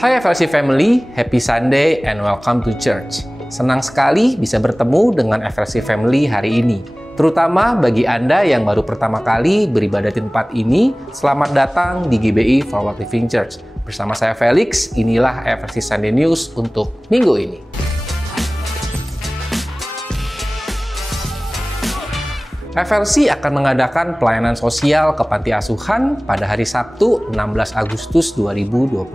Hai FLC Family, happy Sunday and welcome to church. Senang sekali bisa bertemu dengan FLC Family hari ini. Terutama bagi Anda yang baru pertama kali beribadah di tempat ini, selamat datang di GBI Forward Living Church. Bersama saya Felix, inilah FLC Sunday News untuk minggu ini. FLC akan mengadakan pelayanan sosial ke panti asuhan pada hari Sabtu 16 Agustus 2025.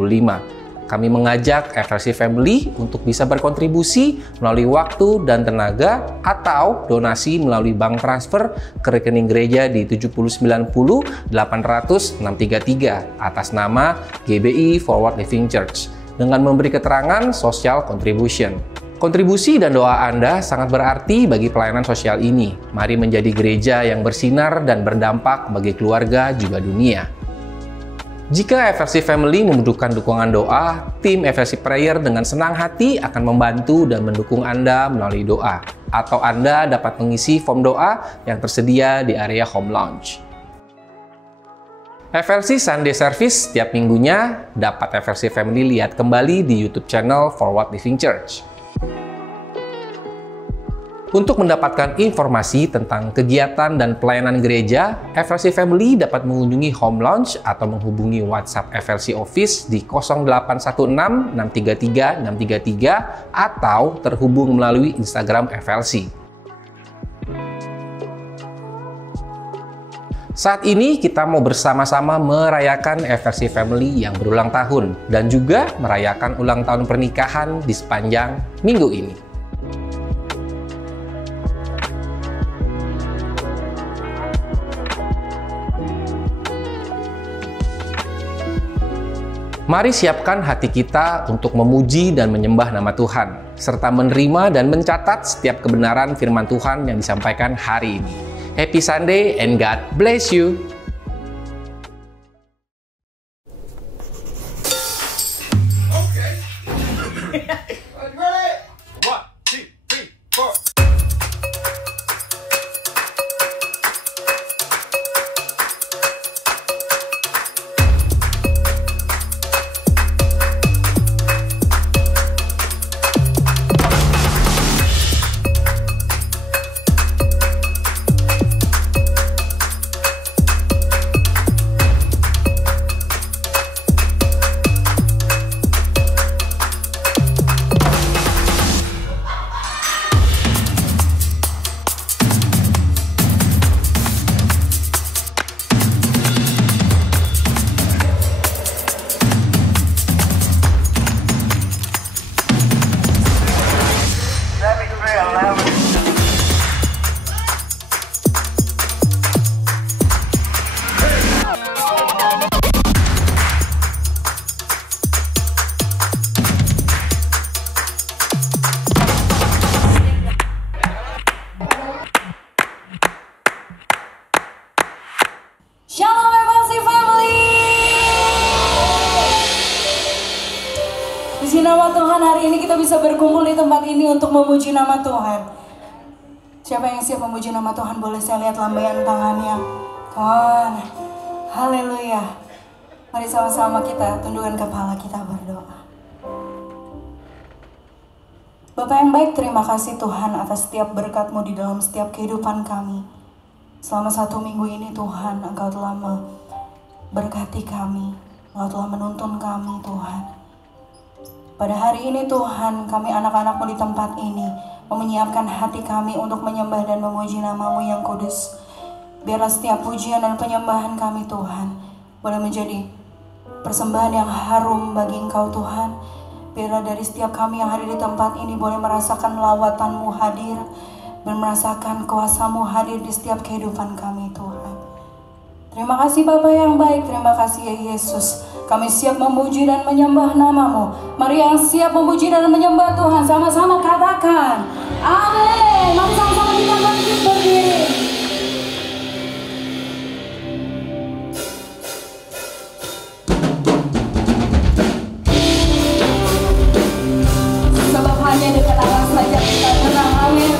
Kami mengajak FLC Family untuk bisa berkontribusi melalui waktu dan tenaga atau donasi melalui bank transfer ke rekening gereja di 7090 800 633 atas nama GBI Forward Living Church dengan memberi keterangan social contribution. Kontribusi dan doa Anda sangat berarti bagi pelayanan sosial ini. Mari menjadi gereja yang bersinar dan berdampak bagi keluarga juga dunia. Jika FLC Family membutuhkan dukungan doa, tim FLC Prayer dengan senang hati akan membantu dan mendukung Anda melalui doa. Atau Anda dapat mengisi form doa yang tersedia di area Home Lounge. FLC Sunday Service setiap minggunya dapat FLC Family lihat kembali di YouTube channel Forward Living Church. Untuk mendapatkan informasi tentang kegiatan dan pelayanan gereja, FLC Family dapat mengunjungi Home Lounge atau menghubungi WhatsApp FLC Office di 0816 633 633 atau terhubung melalui Instagram FLC. Saat ini kita mau bersama-sama merayakan FLC Family yang berulang tahun dan juga merayakan ulang tahun pernikahan di sepanjang minggu ini. Mari siapkan hati kita untuk memuji dan menyembah nama Tuhan, serta menerima dan mencatat setiap kebenaran firman Tuhan yang disampaikan hari ini. Happy Sunday and God bless you! Nama Tuhan, hari ini kita bisa berkumpul di tempat ini untuk memuji nama Tuhan. Siapa yang siap memuji nama Tuhan? Boleh saya lihat lambaian tangannya. Tuhan, haleluya. Mari sama-sama kita tundukkan kepala, kita berdoa. Bapa yang baik, terima kasih Tuhan atas setiap berkat-Mu di dalam setiap kehidupan kami. Selama 1 minggu ini Tuhan, Engkau telah memberkati kami, Engkau telah menuntun kami Tuhan. Pada hari ini Tuhan, kami anak-anak-Mu di tempat ini menyiapkan hati kami untuk menyembah dan memuji nama-Mu yang kudus. Biarlah setiap pujian dan penyembahan kami Tuhan boleh menjadi persembahan yang harum bagi Engkau Tuhan. Biarlah dari setiap kami yang hadir di tempat ini boleh merasakan lawatan-Mu hadir dan merasakan kuasa-Mu hadir di setiap kehidupan kami Tuhan. Terima kasih Bapa yang baik, terima kasih ya Yesus. Kami siap memuji dan menyembah nama-Mu. Mari yang siap memuji dan menyembah Tuhan, sama-sama katakan amin. Mari sama-sama kita berdiri. Sebab hanya dekat Allah saja kita menang, amin.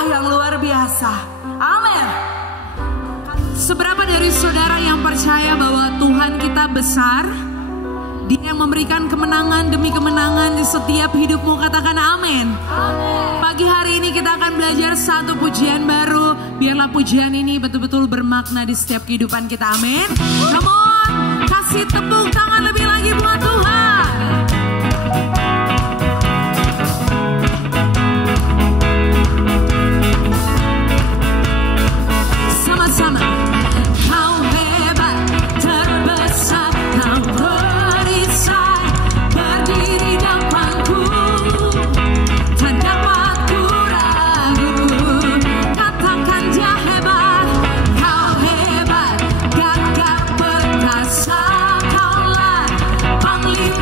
Allah yang luar biasa. Amin. Seberapa dari saudara yang percaya bahwa Tuhan kita besar? Dia yang memberikan kemenangan demi kemenangan di setiap hidupmu. Katakan amin. Pagi hari ini kita akan belajar satu pujian baru. Biarlah pujian ini betul-betul bermakna di setiap kehidupan kita. Amin. Come on, kasih tepuk tangan lebih lagi buat Tuhan. Sama-sama. Kau hebat, terbesar, kau berisai, berdiri depanku, tak dapat ku ragu. Katakan dia hebat, kau hebat, gagah perkasa, kaulah panglima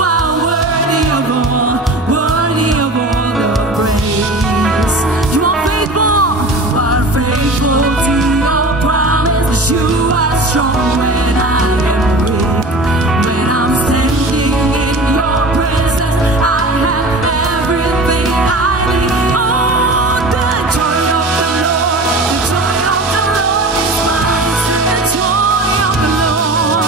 are worthy of all the praise. You are faithful to your promise. You are strong when I am weak. When I'm standing in your presence, I have everything I need. Oh, the joy of the Lord, the joy of the Lord is mine. The joy of the Lord,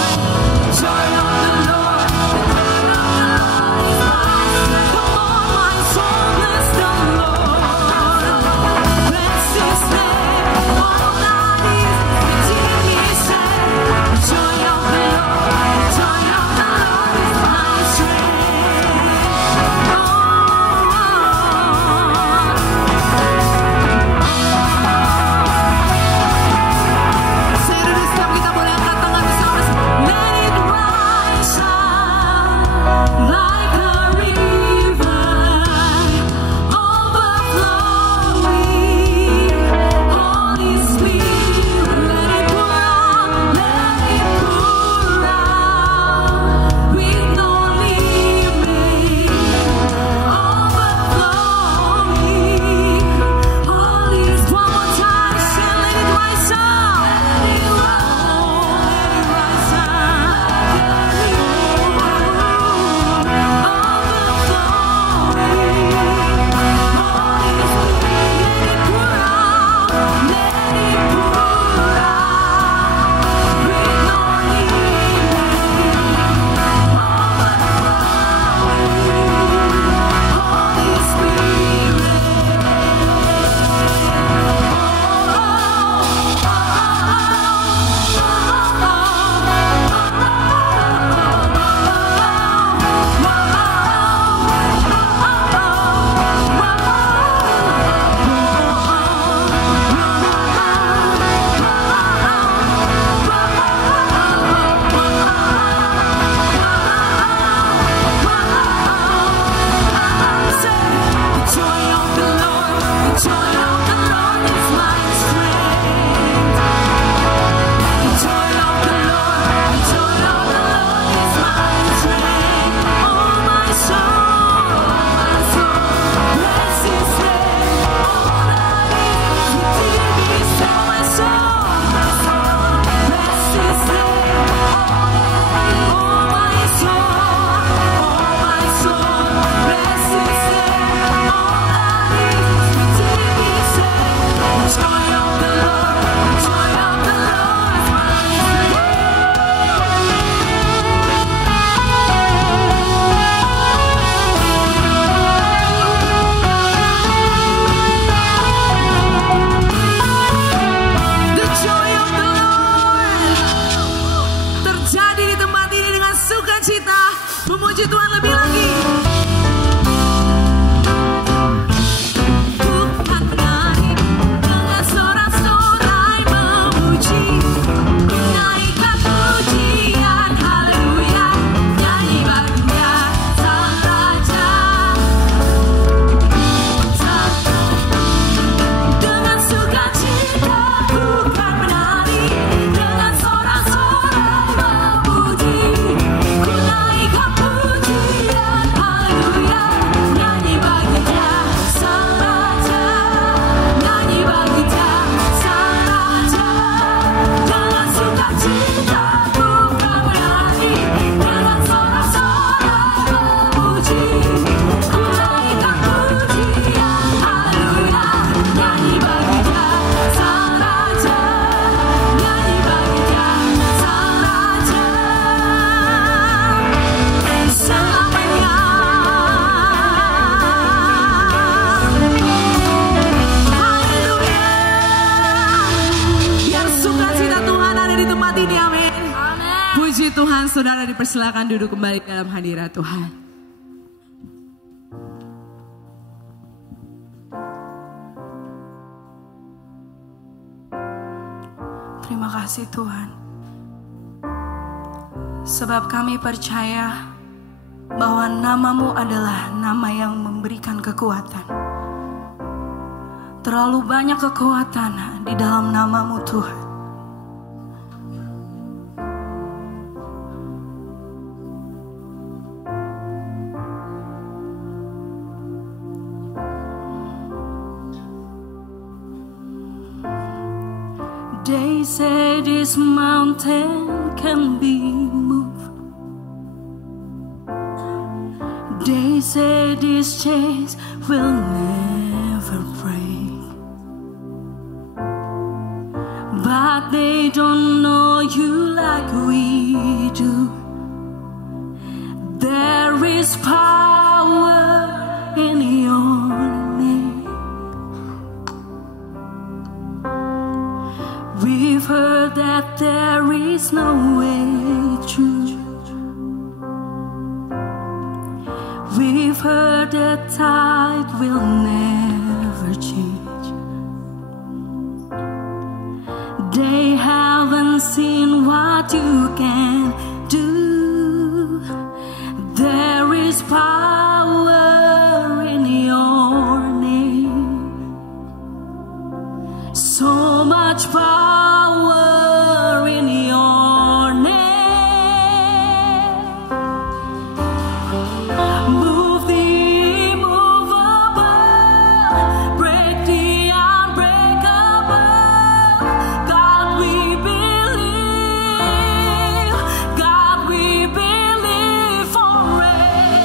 the joy of the Lord, the joy of the Lord is mine. Come on, my soul, bless the Lord. Bless His name, all that is within me. Say, the joy of the Lord, the joy of the Lord is my strength. Saya dulu setiap kita boleh angkat tangan bersama. Let it rise up like a river, overflowing. Holy Spirit, let it pour out with no limit. Overflowing. Holy, one more time, say, let it rise up. Let it rise up. Terjadi di tempat ini dengan sukacita, memuji Tuhan lebih lagi. Tuhan nyanyi dengan sorak-sorai memuji, naikkan pujian, haleluya, nyanyi barunya Sang Raja. Dengan sukacita bukan menari, dengan sorak-sorai memuji, ku naikkan pujian, haleluya, nyanyi baginya Sang Raja, nyanyi baginya Sang Raja. Dengan sukacita bukan menari, dengan sorak-sorai memuji, ku naikkan pujian, haleluya, nyanyi baginya Sang Raja, nyanyi baginya Sang Raja selamanya. Haleluya. Biar sukacita Tuhan ada di tempat ini, amin. Puji Tuhan, saudara dipersilakan duduk kembali dalam hadirat Tuhan. Terima kasih Tuhan. Sebab kami percaya bahwa nama-Mu adalah nama yang memberikan kekuatan. Terlalu banyak kekuatan di dalam nama-Mu Tuhan. say this mountain can be moved. They say these chains will never break. But they don't know you like we do. There is power in your name. We've heard that there is no way through. We've heard that tide will never change. They haven't seen what you can do. There is power in your name. So much power in your name. Move the immovable, break the unbreakable. God, we believe. God, we believe for it.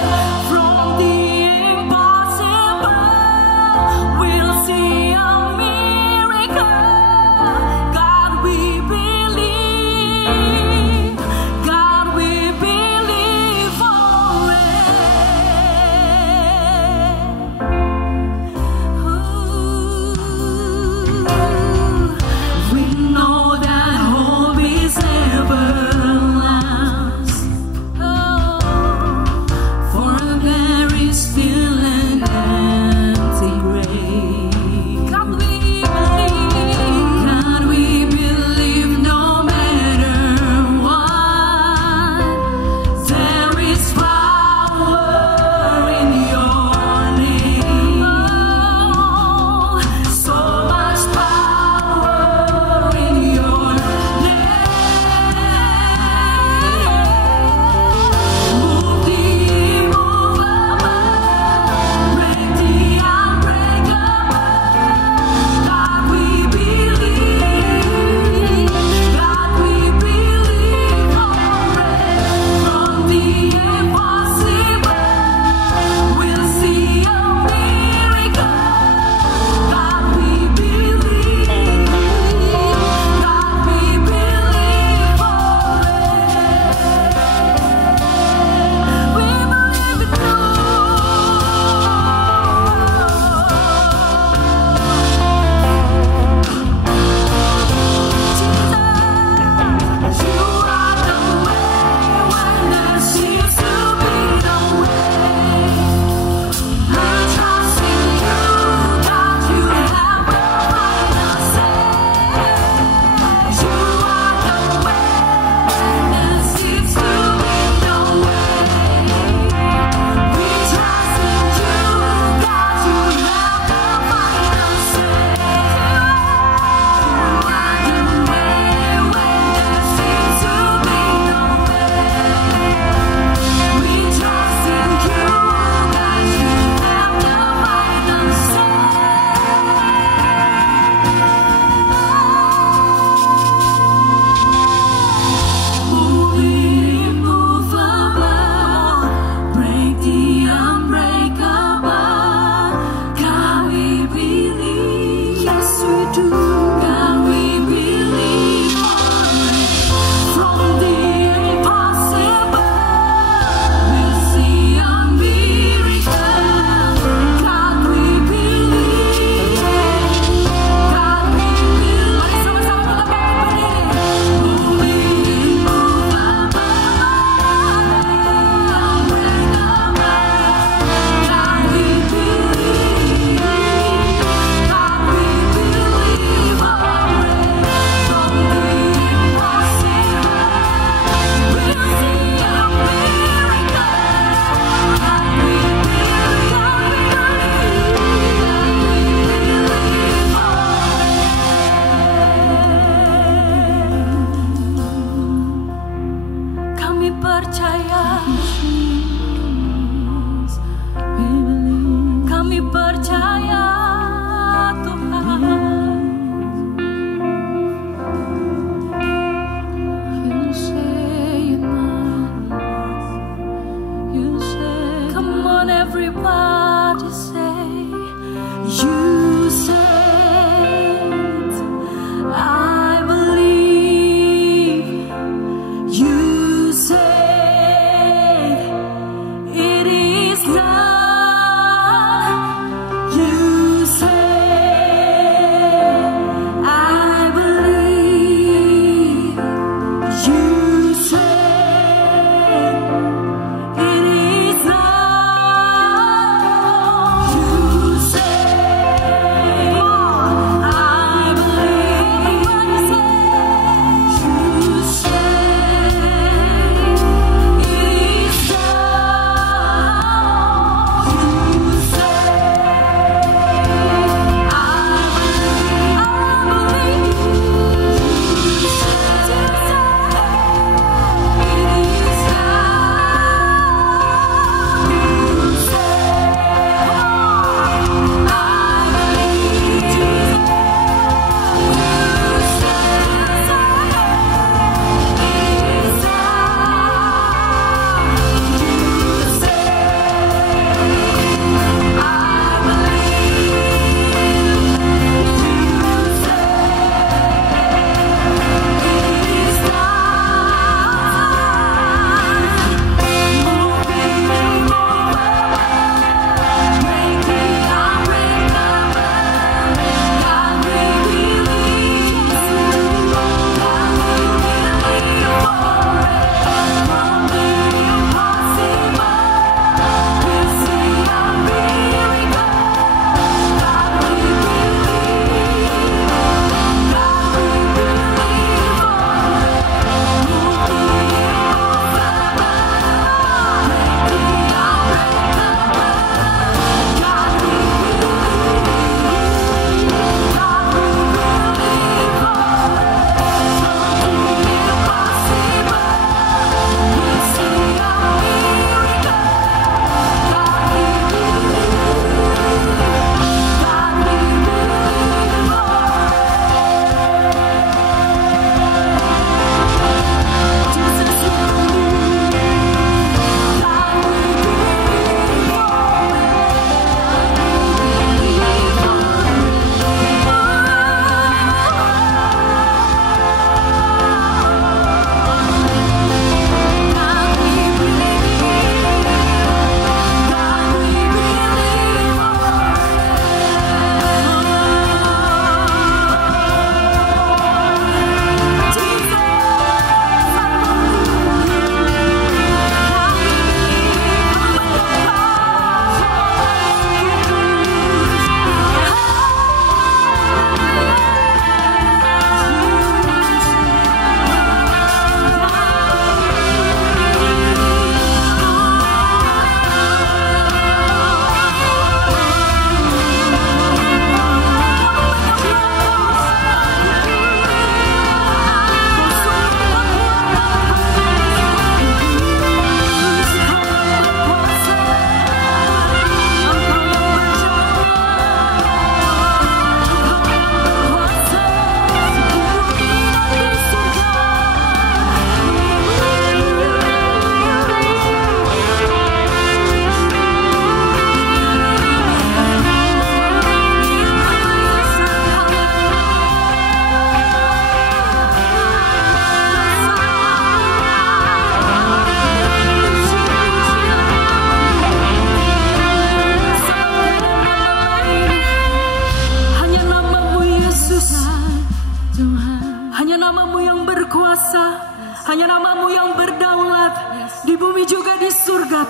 Everybody say, you said, I believe. You said, it is done. You said, I believe. You said, it is done. You said, I believe. You said, it is done. You said, I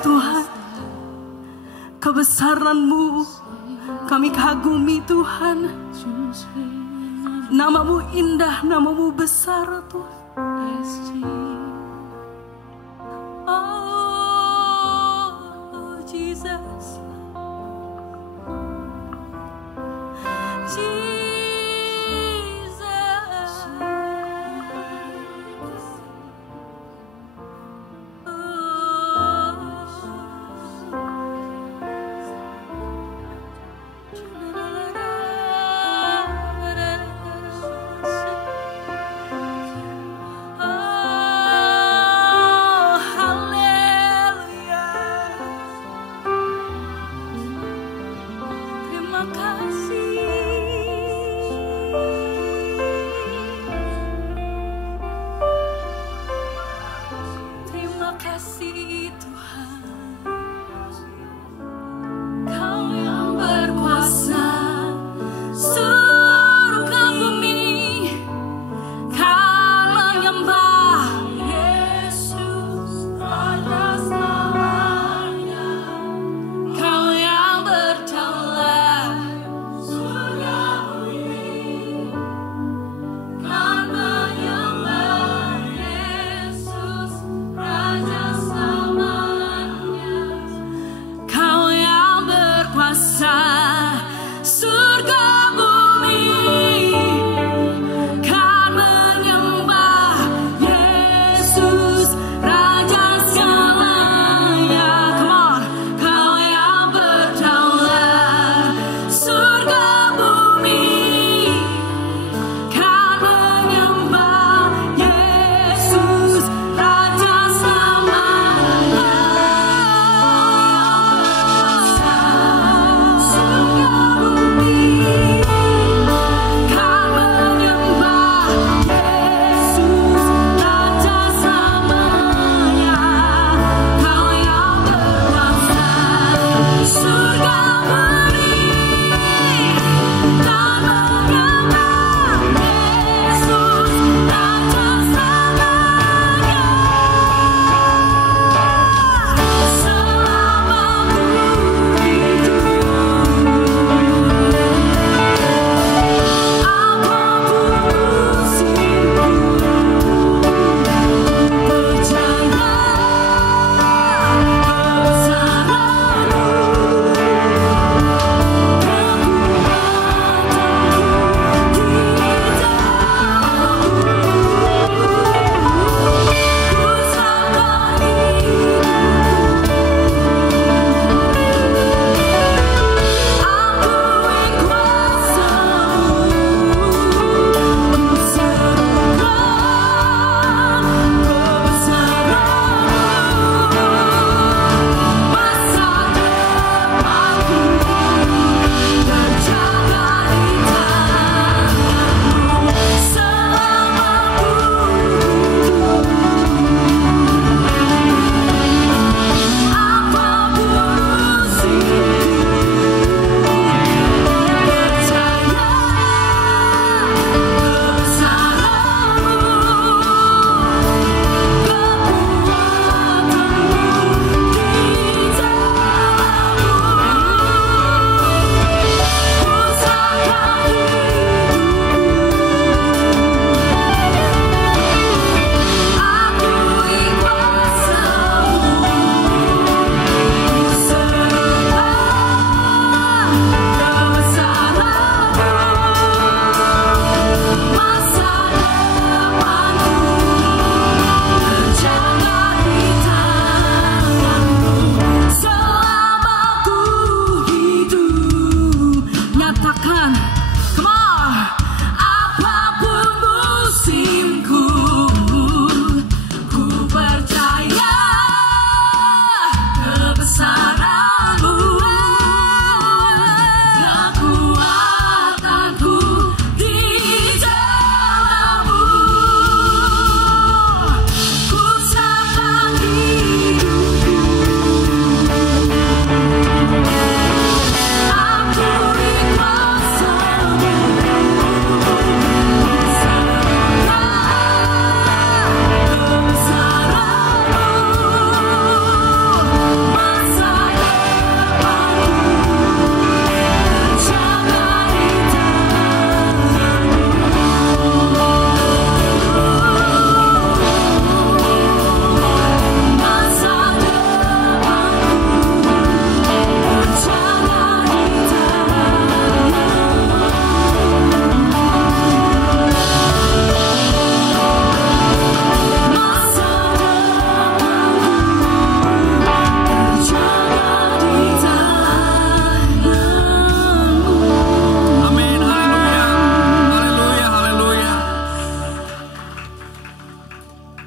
Tuhan, kebesaran-Mu kami kagumi Tuhan. Nama-Mu indah, Nama-Mu besar Tuhan. Oh Jesus,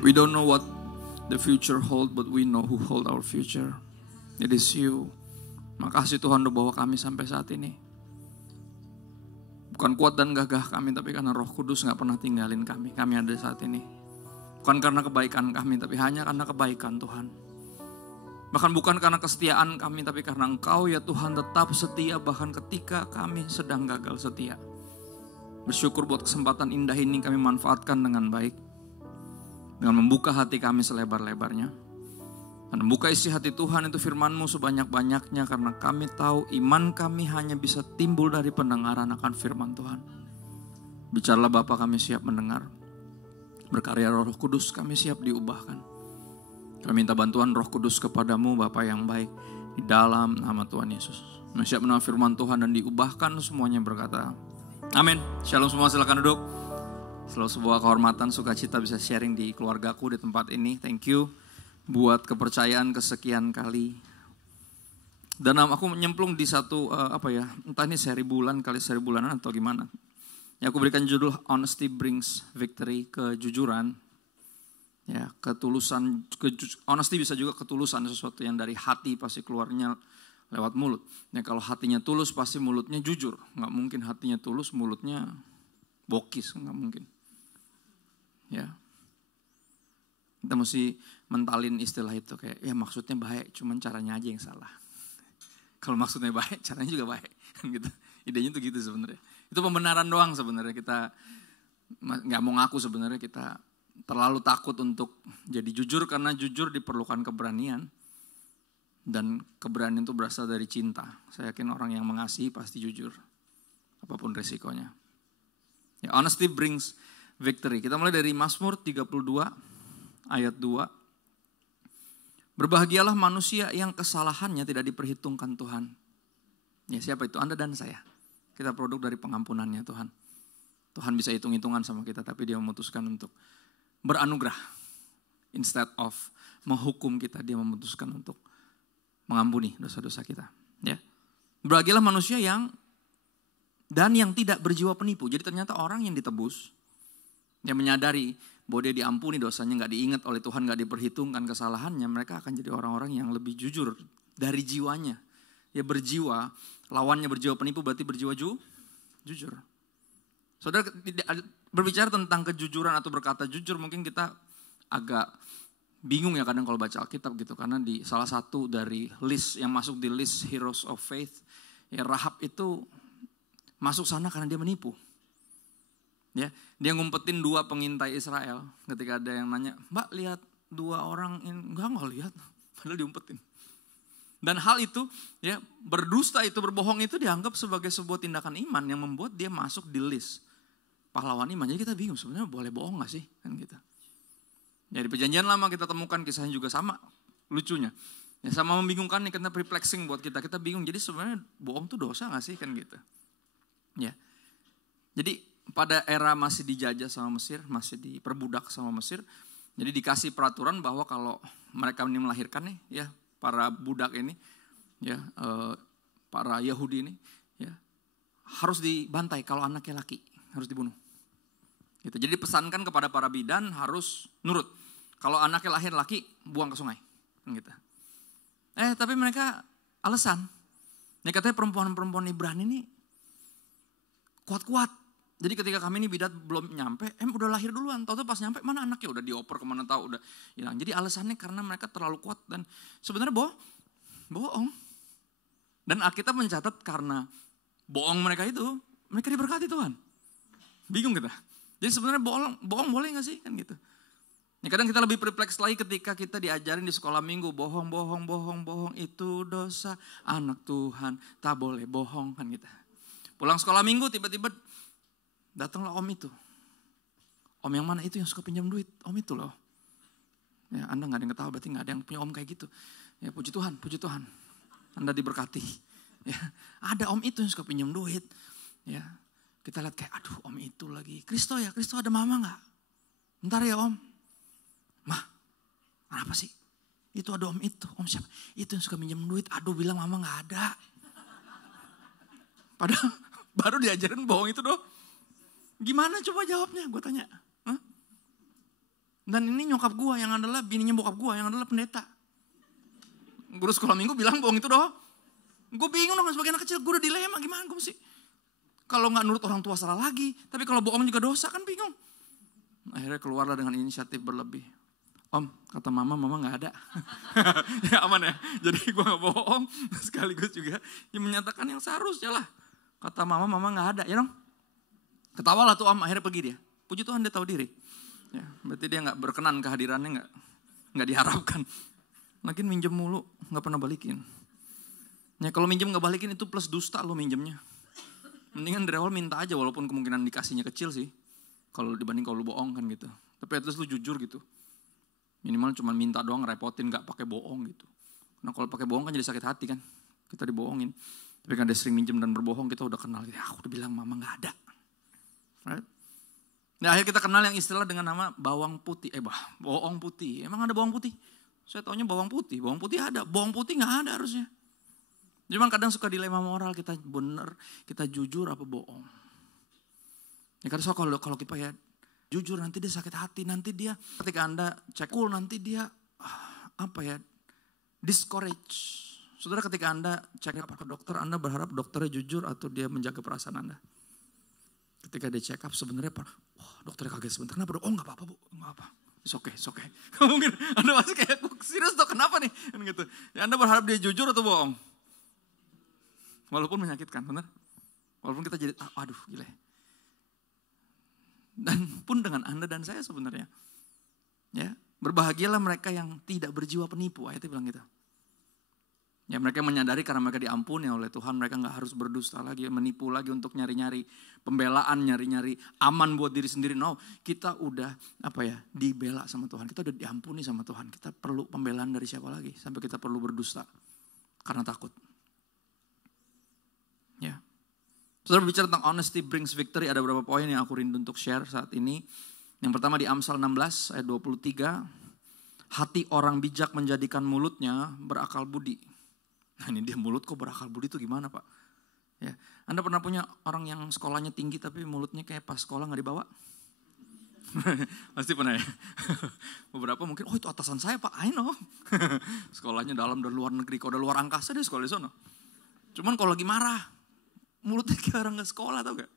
We don't know what the future hold, but we know who hold our future. It is you. Makasih Tuhan udah bawa kami sampai saat ini. Bukan kuat dan gagah kami, tapi karena Roh Kudus gak pernah tinggalin kami. Kami ada saat ini. Bukan karena kebaikan kami, tapi hanya karena kebaikan Tuhan. Bahkan bukan karena kesetiaan kami, tapi karena Engkau ya Tuhan tetap setia bahkan ketika kami sedang gagal setia. Bersyukur buat kesempatan indah ini kami manfaatkan dengan baik. Dengan membuka hati kami selebar-lebarnya. Dan membuka isi hati Tuhan itu firman-Mu sebanyak-banyaknya. Karena kami tahu iman kami hanya bisa timbul dari pendengaran akan firman Tuhan. Bicaralah Bapa, kami siap mendengar. Berkarya Roh Kudus kami siap diubahkan. Kami minta bantuan Roh Kudus kepadamu Bapa yang baik. Di dalam nama Tuhan Yesus. Kami siap menerima firman Tuhan dan diubahkan semuanya berkata amin. Shalom semua, silakan duduk. Selalu sebuah kehormatan, sukacita bisa sharing di keluargaku di tempat ini. Thank you buat kepercayaan kesekian kali. Dan aku nyemplung di satu entah ini seri bulan kali seri bulanan atau gimana. Ya, aku berikan judul Honesty Brings Victory, kejujuran. Ya, ketulusan, honesty bisa juga ketulusan, sesuatu yang dari hati pasti keluarnya lewat mulut. Ya, kalau hatinya tulus pasti mulutnya jujur. Nggak mungkin hatinya tulus mulutnya bokis, nggak mungkin. Ya, kita mesti mentalin istilah itu kayak ya maksudnya baik, cuman caranya aja yang salah. Kalau maksudnya baik, caranya juga baik, gitu. Idenya tuh gitu sebenarnya. Itu pembenaran doang sebenarnya. Kita nggak mau ngaku sebenarnya kita terlalu takut untuk jadi jujur karena jujur diperlukan keberanian dan keberanian itu berasal dari cinta. Saya yakin orang yang mengasihi pasti jujur, apapun resikonya. Ya, honesty brings victory. Kita mulai dari Mazmur 32 ayat 2. Berbahagialah manusia yang kesalahannya tidak diperhitungkan Tuhan. Ya, siapa itu? Anda dan saya. Kita produk dari pengampunannya Tuhan. Tuhan bisa hitung-hitungan sama kita, tapi dia memutuskan untuk beranugerah. Instead of menghukum kita, dia memutuskan untuk mengampuni dosa-dosa kita. Ya. Berbahagialah manusia yang tidak berjiwa penipu. Jadi ternyata orang yang ditebus, yang menyadari bahwa dia diampuni dosanya, gak diingat oleh Tuhan, gak diperhitungkan kesalahannya, mereka akan jadi orang-orang yang lebih jujur dari jiwanya. Ya, berjiwa, lawannya berjiwa penipu berarti berjiwa jujur. Saudara, berbicara tentang kejujuran atau berkata jujur, mungkin kita agak bingung ya kadang kalau baca Alkitab gitu. Karena di salah satu dari list yang masuk di list Heroes of Faith, ya Rahab itu masuk sana karena dia menipu. Ya, dia ngumpetin 2 pengintai Israel. Ketika ada yang nanya, Mbak lihat 2 orang ini? Enggak lihat, padahal diumpetin. Dan hal itu, ya berdusta itu, berbohong itu dianggap sebagai sebuah tindakan iman yang membuat dia masuk di list pahlawan iman. Jadi kita bingung sebenarnya boleh bohong gak sih? Kan gitu. Jadi perjanjian lama kita temukan kisahnya juga sama lucunya. Ya, sama membingungkan nih, karena perplexing buat kita. Kita bingung, jadi sebenarnya bohong tuh dosa gak sih? Kan gitu. Ya. Jadi pada era masih dijajah sama Mesir, masih diperbudak sama Mesir. Jadi dikasih peraturan bahwa kalau mereka ini melahirkan nih, ya para budak ini, ya para Yahudi ini, ya harus dibantai kalau anaknya laki, harus dibunuh. Gitu. Jadi dipesankan kepada para bidan harus nurut. Kalau anaknya lahir laki, buang ke sungai. Gitu. Tapi mereka alasan. Ini katanya perempuan-perempuan Ibrani ini kuat-kuat. Jadi ketika kami ini bidat belum nyampe, udah lahir duluan. Tahu-tahu pas nyampe, mana anaknya udah dioper kemana tahu udah hilang. Jadi alasannya karena mereka terlalu kuat dan sebenarnya bohong. Dan Alkitab mencatat karena bohong mereka itu, mereka diberkati Tuhan. Bingung kita. Jadi sebenarnya bohong boleh gak sih? Kan gitu. Ya, kadang kita lebih perpleks lagi ketika kita diajarin di sekolah minggu, bohong itu dosa. Anak Tuhan tak boleh bohong, kan gitu. Pulang sekolah minggu tiba-tiba datanglah om itu. Om yang mana itu yang suka pinjam duit? Om itu loh. Ya, Anda gak ada yang ketawa, berarti gak ada yang punya om kayak gitu. Ya, puji Tuhan. Anda diberkati. Ya, ada om itu yang suka pinjam duit. Ya, kita lihat kayak, aduh om itu lagi. Kristo ada mama gak? Bentar ya om. Mah, kenapa sih? Itu ada om itu. Om siapa? Itu yang suka pinjam duit. Aduh, bilang mama gak ada. Padahal baru diajarin bohong itu doh. Gimana coba jawabnya? Gue tanya. Hah? Dan ini nyokap gue yang adalah bininya bokap gue yang adalah pendeta. Guru sekolah minggu bilang bohong itu doh. Gue bingung dong sebagai anak kecil. Gue udah dilema gimana gue mesti. Kalau nggak nurut orang tua salah lagi. Tapi kalau bohong juga dosa kan bingung. Akhirnya keluarlah dengan inisiatif berlebih. Om, kata mama nggak ada. Ya aman ya. Jadi gue nggak bohong. Sekaligus juga menyatakan yang seharusnya lah. Kata mama nggak ada. Ya dong. Ketawalah tuh om. Akhirnya pergi dia. Puji Tuhan dia tahu diri. Ya, berarti dia nggak berkenan kehadirannya nggak diharapkan. Lagian minjem mulu nggak pernah balikin. Ya kalau minjem nggak balikin itu plus dusta lo minjemnya. Mendingan dari awal minta aja walaupun kemungkinan dikasihnya kecil sih. Kalau dibanding kalau lu bohong kan gitu. Tapi at least lu jujur gitu. Minimal cuma minta doang repotin gak pakai bohong gitu. Nah kalau pakai bohong kan jadi sakit hati kan. Kita dibohongin. Tapi kan dia sering minjem dan berbohong kita udah kenal. Ya aku udah bilang mama gak ada. Right? Nah akhirnya kita kenal yang istilah dengan nama bawang putih. Bohong putih. Emang ada bawang putih? Saya taunya bawang putih. Bawang putih ada. Bawang putih gak ada harusnya. Cuman kadang suka dilema moral, kita bener, kita jujur apa bohong. Ya karena so kalau kita ya jujur nanti dia sakit hati, nanti dia ketika Anda cek nanti dia discourage. Saudara ketika Anda cek up ke dokter, Anda berharap dokternya jujur atau dia menjaga perasaan Anda. Ketika dia check up sebenarnya, dokternya kaget sebentar, kenapa dok? Oh nggak apa-apa bu, nggak apa. It's okay. Mungkin Anda masih kayak serius dok, kenapa nih? Gitu. Ya Anda berharap dia jujur atau bohong? Walaupun menyakitkan, benar? Walaupun kita jadi, aduh gila. Dan pun dengan Anda dan saya sebenarnya. Ya, berbahagialah mereka yang tidak berjiwa penipu, ayatnya bilang gitu. Ya mereka menyadari karena mereka diampuni oleh Tuhan, mereka gak harus berdusta lagi, menipu lagi untuk nyari-nyari pembelaan, nyari-nyri aman buat diri sendiri. No, kita udah dibela sama Tuhan, kita udah diampuni sama Tuhan. Kita perlu pembelaan dari siapa lagi sampai kita perlu berdusta karena takut. Ya. Saudara bicara tentang honesty brings victory, ada beberapa poin yang aku rindu untuk share saat ini. Yang pertama di Amsal 16 ayat 23. Hati orang bijak menjadikan mulutnya berakal budi. Nah ini dia mulut kok berakal budi itu gimana Pak? Ya, Anda pernah punya orang yang sekolahnya tinggi tapi mulutnya kayak pas sekolah gak dibawa? Pasti pernah ya. Beberapa mungkin, itu atasan saya Pak, I know. Sekolahnya dalam dan luar negeri, kalau udah luar angkasa dia sekolah di sana. Cuman kalau lagi marah, mulutnya kayak orang gak sekolah, tau gak?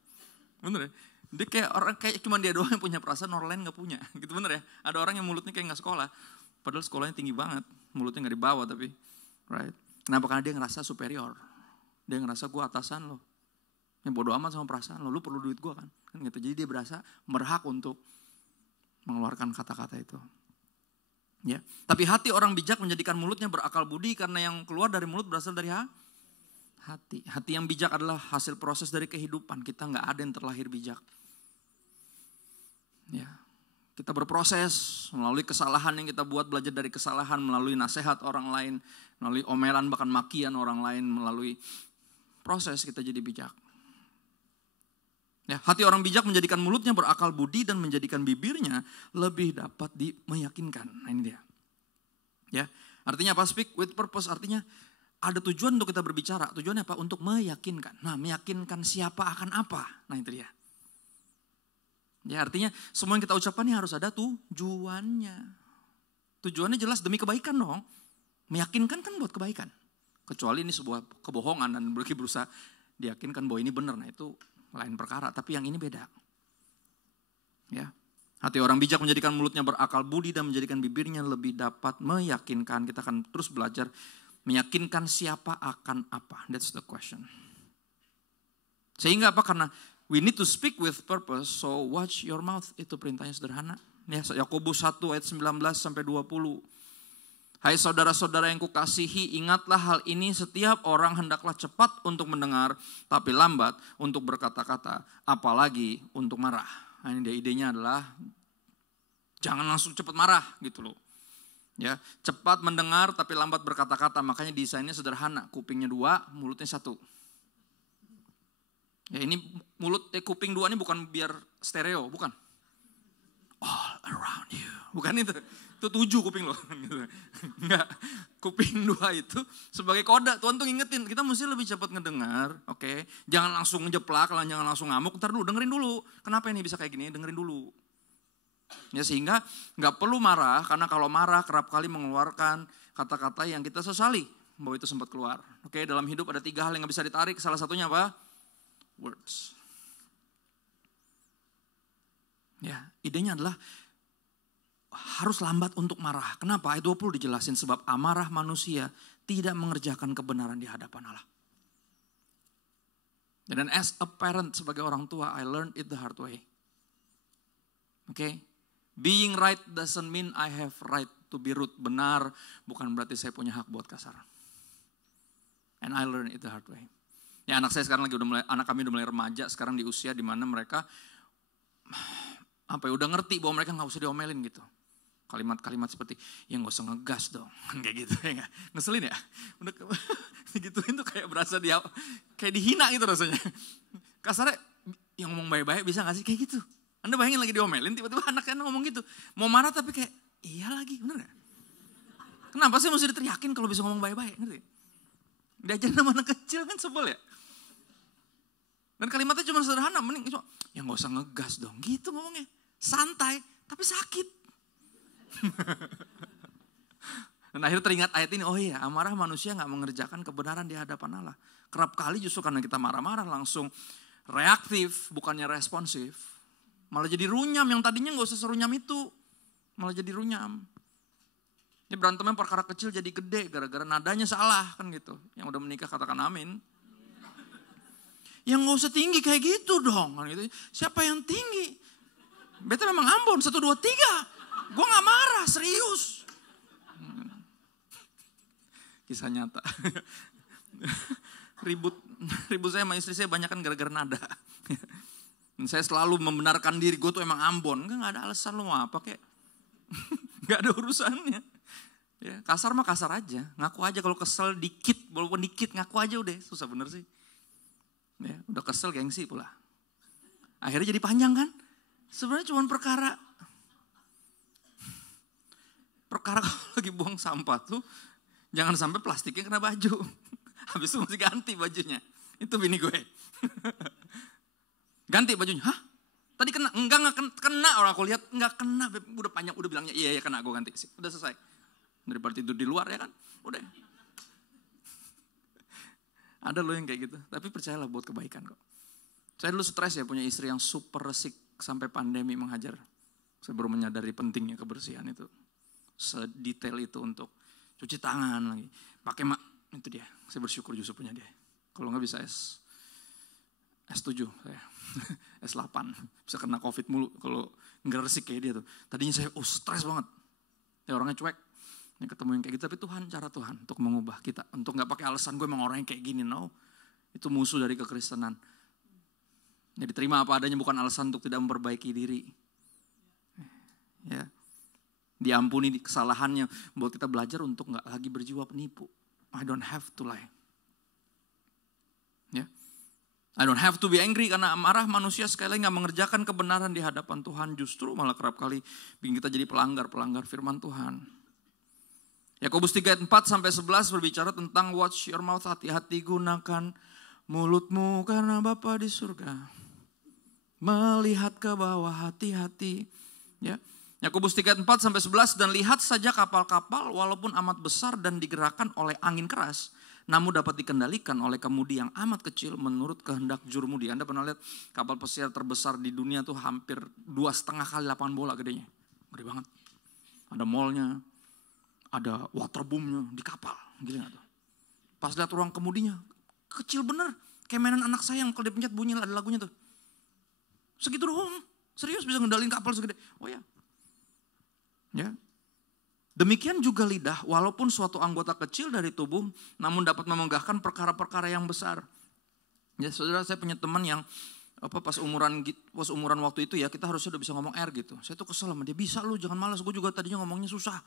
Bener ya? Dia kayak orang, kayak cuma dia doang yang punya perasaan, orang lain gak punya. Gitu bener ya? Ada orang yang mulutnya kayak gak sekolah. Padahal sekolahnya tinggi banget. Mulutnya gak dibawa tapi. Right? Kenapa? Karena dia ngerasa superior. Dia ngerasa gue atasan lo. Yang bodo amat sama perasaan lo. Lu perlu duit gue kan? Gitu. Jadi dia berasa berhak untuk mengeluarkan kata-kata itu. Ya. Tapi hati orang bijak menjadikan mulutnya berakal budi. Karena yang keluar dari mulut berasal dari hati. Hati yang bijak adalah hasil proses dari kehidupan. Kita gak ada yang terlahir bijak. Ya, kita berproses melalui kesalahan yang kita buat, belajar dari kesalahan, melalui nasihat orang lain, melalui omelan bahkan makian orang lain, melalui proses kita jadi bijak. Ya, hati orang bijak menjadikan mulutnya berakal budi dan menjadikan bibirnya lebih dapat meyakinkan. Nah ini dia. Ya, artinya apa? Speak with purpose, artinya ada tujuan untuk kita berbicara. Tujuannya apa? Untuk meyakinkan. Nah, meyakinkan siapa akan apa. Nah, itu dia. Ya, artinya semua yang kita ucapkan ini harus ada tujuannya. Tujuannya jelas demi kebaikan dong. Meyakinkan kan buat kebaikan. Kecuali ini sebuah kebohongan dan berusaha diyakinkan bahwa ini benar. Nah, itu lain perkara. Tapi yang ini beda. Ya. Hati orang bijak menjadikan mulutnya berakal budi dan menjadikan bibirnya lebih dapat meyakinkan. Kita akan terus belajar. Meyakinkan siapa akan apa. That's the question. Sehingga apa? Karena we need to speak with purpose. So watch your mouth. Itu perintahnya sederhana. Ya, Yakobus 1 ayat 19 sampai 20. Hai saudara-saudara yang kukasihi, ingatlah hal ini, setiap orang hendaklah cepat untuk mendengar, tapi lambat untuk berkata-kata, apalagi untuk marah. Nah, ini dia idenya adalah jangan langsung cepat marah gitu loh. Ya, cepat mendengar tapi lambat berkata-kata. Makanya desainnya sederhana, kupingnya 2, mulutnya 1. Ya, ini kuping 2 ini bukan biar stereo, bukan. All around you. Bukan itu. Itu 7 kuping loh. Enggak. Kuping 2 itu sebagai kode. Tuhan tuh ngingetin, kita mesti lebih cepat ngedengar, oke? Jangan langsung ngejeplak, jangan langsung ngamuk, ntar dulu dengerin dulu. Kenapa ini bisa kayak gini? Dengerin dulu. Ya, sehingga gak perlu marah, karena kalau marah kerap kali mengeluarkan kata-kata yang kita sesali bahwa itu sempat keluar. Oke, dalam hidup ada 3 hal yang gak bisa ditarik, salah satunya apa? Words. Ya, idenya adalah harus lambat untuk marah. Kenapa? Ayat 20 dijelasin sebab amarah manusia tidak mengerjakan kebenaran di hadapan Allah. Dan as a parent, sebagai orang tua, I learned it the hard way. Oke? Being right doesn't mean I have right to be rude. Benar bukan berarti saya punya hak buat kasar. And I learned it the hard way. Ya, anak saya sekarang anak kami udah mulai remaja sekarang di usia di mana mereka udah ngerti bahwa mereka nggak usah diomelin gitu. Kalimat-kalimat seperti, ya nggak usah ngegas dong, kayak gitu ya, ngeselin ya. Udah gituin tuh kayak berasa dia kayak dihina gitu rasanya. Kasarnya, yang ngomong baik-baik bisa nggak sih kayak gitu? Anda bayangin lagi diomelin, tiba-tiba anaknya ngomong gitu, mau marah tapi kayak iya lagi, bener nggak? Kenapa sih mesti diteriakin kalau bisa ngomong baik-baik, ngerti? Diajarin sama anak kecil kan sebel ya. Dan kalimatnya cuma sederhana, mending ya nggak usah ngegas dong, gitu ngomongnya, santai tapi sakit. Dan akhirnya teringat ayat ini, oh iya, amarah manusia gak mengerjakan kebenaran di hadapan Allah. Kerap kali justru karena kita marah-marah langsung reaktif, bukannya responsif. Malah jadi runyam, yang tadinya gak usah serunyam itu. Malah jadi runyam. Ini berantemnya perkara kecil jadi gede, gara-gara nadanya salah kan gitu. Yang udah menikah katakan amin. Yang gak usah tinggi kayak gitu dong. Kan gitu. Siapa yang tinggi? Beta memang Ambon, 1, 2, 3. Gue gak marah, serius. Kisah nyata. Ribut saya sama istri saya banyak kan gara-gara nada. Dan saya selalu membenarkan diri, gue tuh emang Ambon. Gak ada alasan lo mau apa kek. Gak ada urusannya. Ya, kasar mah kasar aja. Ngaku aja kalau kesel dikit, walaupun dikit ngaku aja udah. Susah bener sih. Ya, udah kesel gengsi pula. Akhirnya jadi panjang kan. Sebenarnya cuma perkara kalau lagi buang sampah tuh jangan sampai plastiknya kena baju. Habis itu mesti ganti bajunya. Itu bini gue. Ganti bajunya. Hah? Tadi kena? Enggak kena. Orang aku lihat enggak kena. Udah panjang, udah bilangnya iya kena, gue ganti. Udah selesai. Daripada tidur di luar ya kan. Udah. Ada loh yang kayak gitu. Tapi percayalah buat kebaikan kok. Saya dulu stres ya punya istri yang super resik sampai pandemi menghajar. Saya baru menyadari pentingnya kebersihan itu. Sedetail itu untuk cuci tangan lagi. Pakai itu dia. Saya bersyukur justru punya dia. Kalau nggak bisa S7 saya. S8. Bisa kena COVID mulu kalau nggak resik kayak dia tuh. Tadinya saya stres banget. Ya orangnya cuek. Ini ketemu yang kayak gitu. Tapi Tuhan, cara Tuhan untuk mengubah kita. Untuk nggak pakai alasan gue emang orang yang kayak gini. No. Itu musuh dari kekristenan. Jadi terima apa adanya bukan alasan untuk tidak memperbaiki diri. Ya. Diampuni kesalahannya, buat kita belajar untuk gak lagi berjiwa penipu. I don't have to lie. Ya, I don't have to be angry karena amarah manusia sekali lagi gak mengerjakan kebenaran di hadapan Tuhan. Justru malah kerap kali bikin kita jadi pelanggar firman Tuhan. Yakobus 3:4-11 berbicara tentang watch your mouth, hati-hati gunakan mulutmu karena Bapa di surga melihat ke bawah, hati-hati. Ya. Yakobus 3:4-11 dan lihat saja kapal-kapal walaupun amat besar dan digerakkan oleh angin keras, namun dapat dikendalikan oleh kemudi yang amat kecil menurut kehendak jurumudi. Anda pernah lihat kapal pesiar terbesar di dunia tuh hampir 2,5 kali lapangan bola gedenya, gede banget. Ada mallnya, ada waterboomnya di kapal, gila gak tuh? Pas lihat ruang kemudinya, kecil bener, kayak mainan anak saya yang kalau dipencet bunyi ada lagunya tuh. Segitu doang, serius bisa ngendalin kapal segede. Oh ya. Ya. Demikian juga lidah, walaupun suatu anggota kecil dari tubuh, namun dapat memegahkan perkara-perkara yang besar. Ya, saudara, saya punya teman yang pas umuran waktu itu ya, kita harusnya udah bisa ngomong R gitu. Saya tuh kesel sama dia, bisa lu jangan malas, gue juga tadinya ngomongnya susah.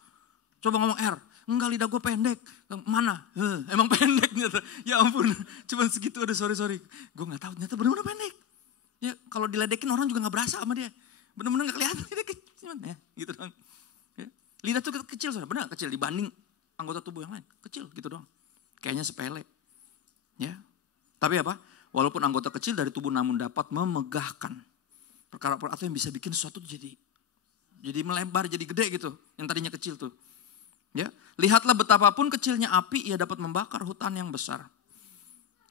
Coba ngomong R, enggak lidah gue pendek. Mana? Emang pendek gitu. Ya ampun, cuma segitu ada sorry. Gue gak tahu, ternyata benar-benar pendek. Ya, kalau diledekin orang juga gak berasa sama dia. Benar-benar gak kelihatan, dia kecil ya, gitu dong. Lidah tuh kecil, saudara, benar kecil dibanding anggota tubuh yang lain. Kecil gitu doang. Kayaknya sepele. Ya. Tapi apa? Walaupun anggota kecil dari tubuh namun dapat memegahkan perkara-perkara atau yang bisa bikin sesuatu jadi melebar, jadi gede gitu. Yang tadinya kecil tuh. Ya. Lihatlah betapapun kecilnya api, ia dapat membakar hutan yang besar.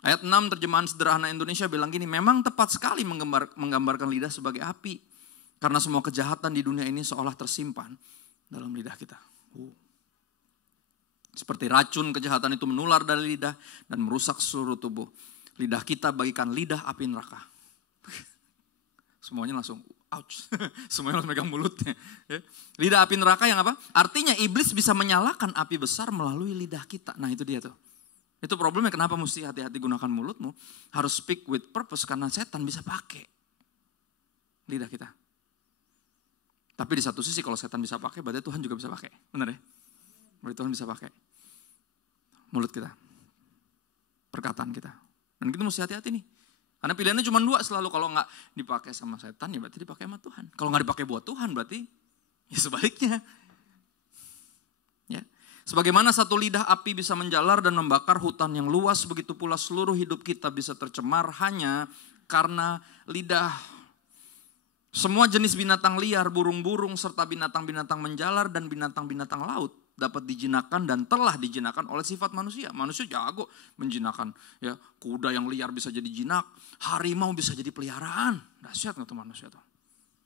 Ayat 6 terjemahan sederhana Indonesia bilang gini, memang tepat sekali menggambarkan lidah sebagai api Karena semua kejahatan di dunia ini seolah tersimpan dalam lidah kita. Seperti racun, kejahatan itu menular dari lidah dan merusak seluruh tubuh. Lidah kita bagikan lidah api neraka. Semuanya langsung ouch. Semuanya langsung megang mulutnya. Lidah api neraka yang apa? Artinya iblis bisa menyalakan api besar melalui lidah kita. Nah itu dia tuh. Itu problemnya kenapa mesti hati-hati gunakan mulutmu. Harus speak with purpose karena setan bisa pakai lidah kita. Tapi di satu sisi kalau setan bisa pakai, berarti Tuhan juga bisa pakai. Benar ya? Berarti Tuhan bisa pakai mulut kita. Perkataan kita. Dan kita mesti hati-hati nih. Karena pilihannya cuma dua selalu. Kalau nggak dipakai sama setan ya berarti dipakai sama Tuhan. Kalau nggak dipakai buat Tuhan berarti ya sebaliknya. Ya. Sebagaimana satu lidah api bisa menjalar dan membakar hutan yang luas, begitu pula seluruh hidup kita bisa tercemar hanya karena lidah. Semua jenis binatang liar, burung-burung, serta binatang-binatang menjalar dan binatang-binatang laut dapat dijinakan dan telah dijinakan oleh sifat manusia. Manusia jago menjinakan. Ya, kuda yang liar bisa jadi jinak, harimau bisa jadi peliharaan. Dahsyat nggak tuh manusia tuh.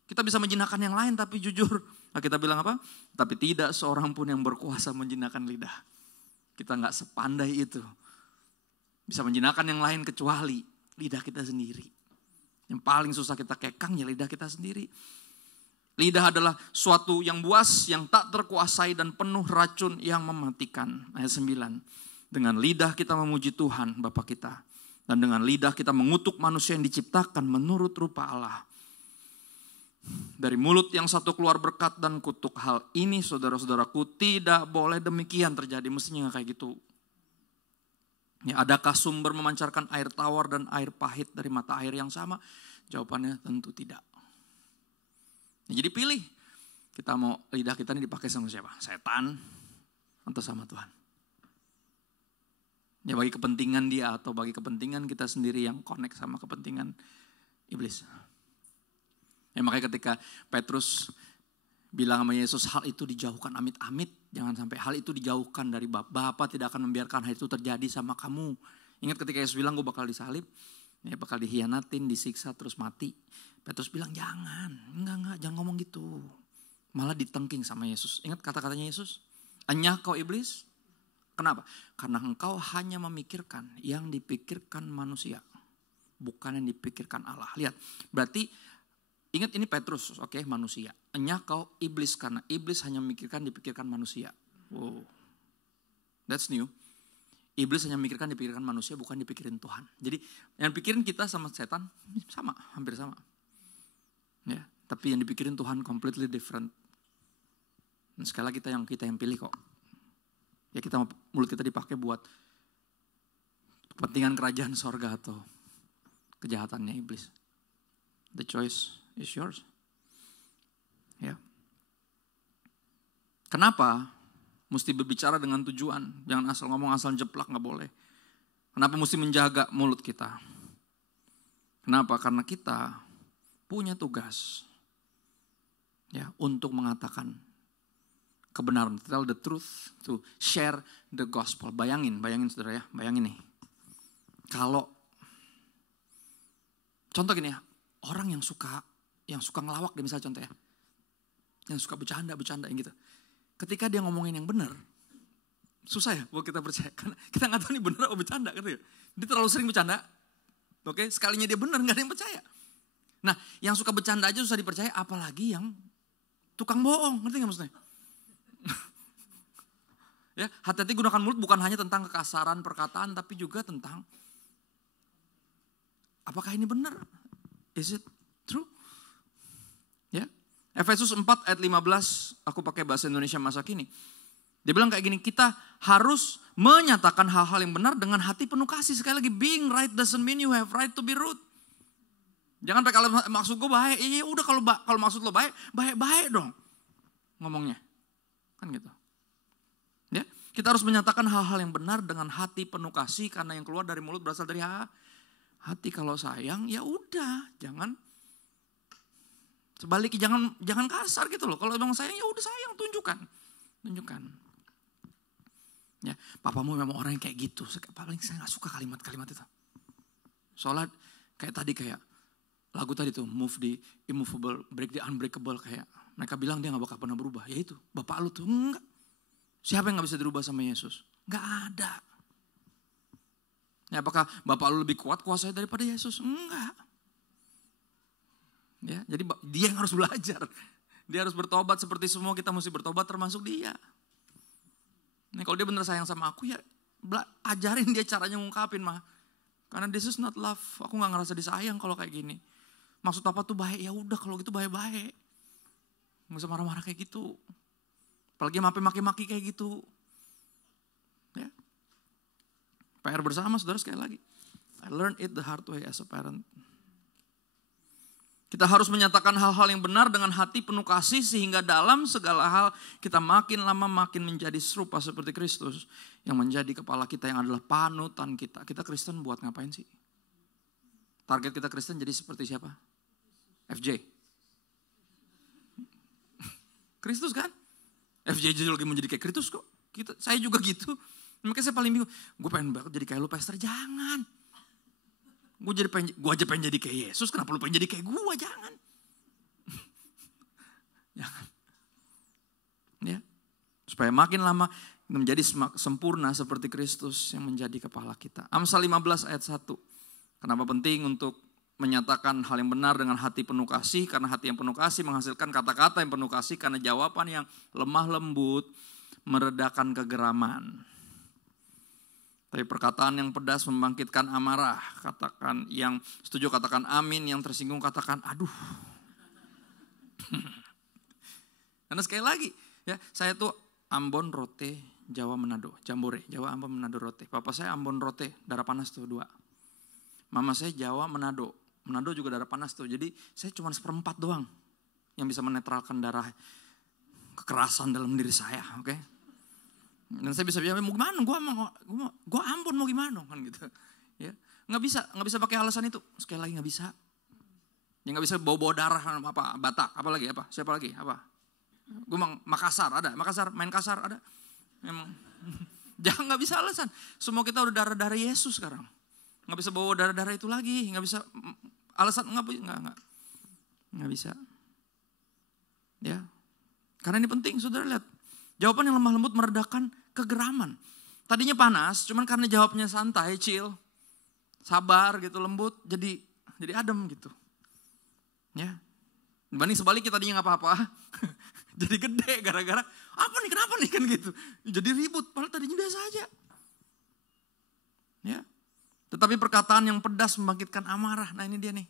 Kita bisa menjinakkan yang lain tapi jujur. Nah, kita bilang apa? Tapi tidak seorang pun yang berkuasa menjinakkan lidah. Kita nggak sepandai itu. Bisa menjinakkan yang lain kecuali lidah kita sendiri. Yang paling susah kita kekang ya lidah kita sendiri. Lidah adalah suatu yang buas, yang tak terkuasai dan penuh racun yang mematikan. Ayat 9. Dengan lidah kita memuji Tuhan Bapa kita. Dan dengan lidah kita mengutuk manusia yang diciptakan menurut rupa Allah. Dari mulut yang satu keluar berkat dan kutuk. Hal ini saudara-saudaraku tidak boleh demikian terjadi. Mestinya kayak gitu. Ya, adakah sumber memancarkan air tawar dan air pahit dari mata air yang sama? Jawabannya tentu tidak. Ya, jadi pilih. Kita mau lidah kita ini dipakai sama siapa? Setan atau sama Tuhan? Ya bagi kepentingan dia atau bagi kepentingan kita sendiri yang connect sama kepentingan iblis. Ya makanya ketika Petrus bilang sama Yesus, hal itu dijauhkan, amit-amit. Jangan sampai hal itu dijauhkan dari Bapa tidak akan membiarkan hal itu terjadi sama kamu. Ingat ketika Yesus bilang gue bakal disalib, ya bakal dihianatin, disiksa, terus mati. Petrus bilang jangan, enggak, jangan ngomong gitu. Malah ditengking sama Yesus. Ingat kata-katanya Yesus? Enyah kau iblis. Kenapa? Karena engkau hanya memikirkan yang dipikirkan manusia. Bukan yang dipikirkan Allah. Lihat, berarti ingat ini Petrus, oke, manusia. Enyah kau iblis karena iblis hanya memikirkan dipikirkan manusia. Wow, that's new. Iblis hanya dipikirkan manusia, bukan dipikirin Tuhan. Jadi yang pikirin kita sama setan sama, hampir sama. Ya, tapi yang dipikirin Tuhan completely different. Dan sekali lagi kita yang pilih kok. Ya kita mulut kita dipakai buat kepentingan kerajaan sorga atau kejahatannya iblis. The choice is yours. Ya. Kenapa mesti berbicara dengan tujuan? Jangan asal ngomong, asal jeplak, gak boleh. Kenapa mesti menjaga mulut kita? Kenapa? Karena kita punya tugas ya untuk mengatakan kebenaran, to tell the truth, to share the gospel. Bayangin saudara ya, bayangin nih. Kalau contoh gini ya, orang yang suka ngelawak deh misalnya contoh ya. Yang suka bercanda yang gitu. Ketika dia ngomongin yang benar, susah ya buat kita percaya. Karena kita gak tahu nih benar atau bercanda gitu ya. Dia terlalu sering bercanda. Oke, sekalinya dia benar gak ada yang percaya. Nah, yang suka bercanda aja susah dipercaya, apalagi yang tukang bohong, ngerti gak maksudnya? Ya, hati-hati gunakan mulut bukan hanya tentang kekasaran perkataan, tapi juga tentang apakah ini benar? Is it true? Ya, Efesus 4 ayat 15, aku pakai bahasa Indonesia masa kini. Dia bilang kayak gini, kita harus menyatakan hal-hal yang benar dengan hati penuh kasih. Sekali lagi, being right doesn't mean you have right to be rude. Jangan pakai kalau maksud gue baik, ya udah kalau maksud lo baik dong ngomongnya. Kan gitu. Ya, kita harus menyatakan hal-hal yang benar dengan hati penuh kasih karena yang keluar dari mulut berasal dari hati. Kalau sayang ya udah, jangan sebaliknya jangan kasar gitu loh. Kalau emang sayang ya udah sayang, tunjukkan. Ya, papamu memang orang yang kayak gitu. Paling saya nggak suka kalimat-kalimat itu. Soalnya kayak tadi lagu tadi tuh, move the immovable, break the unbreakable, kayak mereka bilang dia gak bakal pernah berubah. Ya itu, bapak lu tuh enggak. Siapa yang gak bisa dirubah sama Yesus? Gak ada. Ya, apakah bapak lu lebih kuat kuasanya daripada Yesus? Enggak. Ya, jadi dia yang harus belajar. Dia harus bertobat seperti semua kita mesti bertobat termasuk dia. Nih kalau dia benar sayang sama aku ya ajarin dia caranya ngungkapin mah. Karena this is not love. Aku gak ngerasa disayang kalau kayak gini. Maksud apa tuh baik? Ya udah kalau gitu baik-baik. Gak usah marah-marah kayak gitu. Apalagi maki-maki kayak gitu. Ya. PR bersama saudara sekali lagi. I learned it the hard way as a parent. Kita harus menyatakan hal-hal yang benar dengan hati penuh kasih sehingga dalam segala hal kita makin lama makin menjadi serupa seperti Kristus yang menjadi kepala kita yang adalah panutan kita. Kita Kristen buat ngapain sih? Target kita Kristen jadi seperti siapa? FJ. Kristus kan? FJ juga lagi menjadi kayak Kristus kok. Saya juga gitu. Makanya saya paling bingung. Gue pengen banget jadi kayak lu pastor, jangan. Gue aja pengen jadi kayak Yesus, kenapa lu pengen jadi kayak gue? Jangan. Jangan. Ya. Supaya makin lama menjadi sempurna seperti Kristus yang menjadi kepala kita. Amsal 15 ayat 1. Kenapa penting untuk menyatakan hal yang benar dengan hati penuh kasih? Karena hati yang penuh kasih menghasilkan kata-kata yang penuh kasih. Karena jawaban yang lemah lembut meredakan kegeraman. Tapi perkataan yang pedas membangkitkan amarah. Katakan yang setuju katakan amin, yang tersinggung katakan aduh. Karena sekali lagi, ya saya tuh Ambon Rote, Jawa Manado, Jambore, Jawa Ambon Manado Rote. Papa saya Ambon Rote, darah panas tuh 2. Mama saya Jawa Manado, Manado juga darah panas tuh. Jadi saya cuma 1/4 doang yang bisa menetralkan darah kekerasan dalam diri saya, oke? Dan saya bisa bilang mau gimana, gue Ambon mau gimana kan gitu. Ya, nggak bisa pakai alasan itu. Sekali lagi nggak bisa. Ya nggak bisa bawa darah apa Batak, apalagi apa, siapa lagi apa. Gue Makassar ada, main kasar ada. Memang jangan nggak bisa alasan. Semua kita udah darah Yesus sekarang. Nggak bisa bawa darah itu lagi, nggak bisa alasan nggak bisa. Ya, karena ini penting, saudara lihat. Jawaban yang lemah lembut meredakan kegeraman. Tadinya panas, cuman karena jawabnya santai, chill, sabar gitu, lembut, jadi adem gitu. Ya, dibanding sebaliknya tadinya nggak apa-apa, jadi gede gara-gara apa nih, kenapa nih kan gitu. Jadi ribut, padahal tadinya biasa aja. Ya, tetapi perkataan yang pedas membangkitkan amarah. Nah ini dia nih.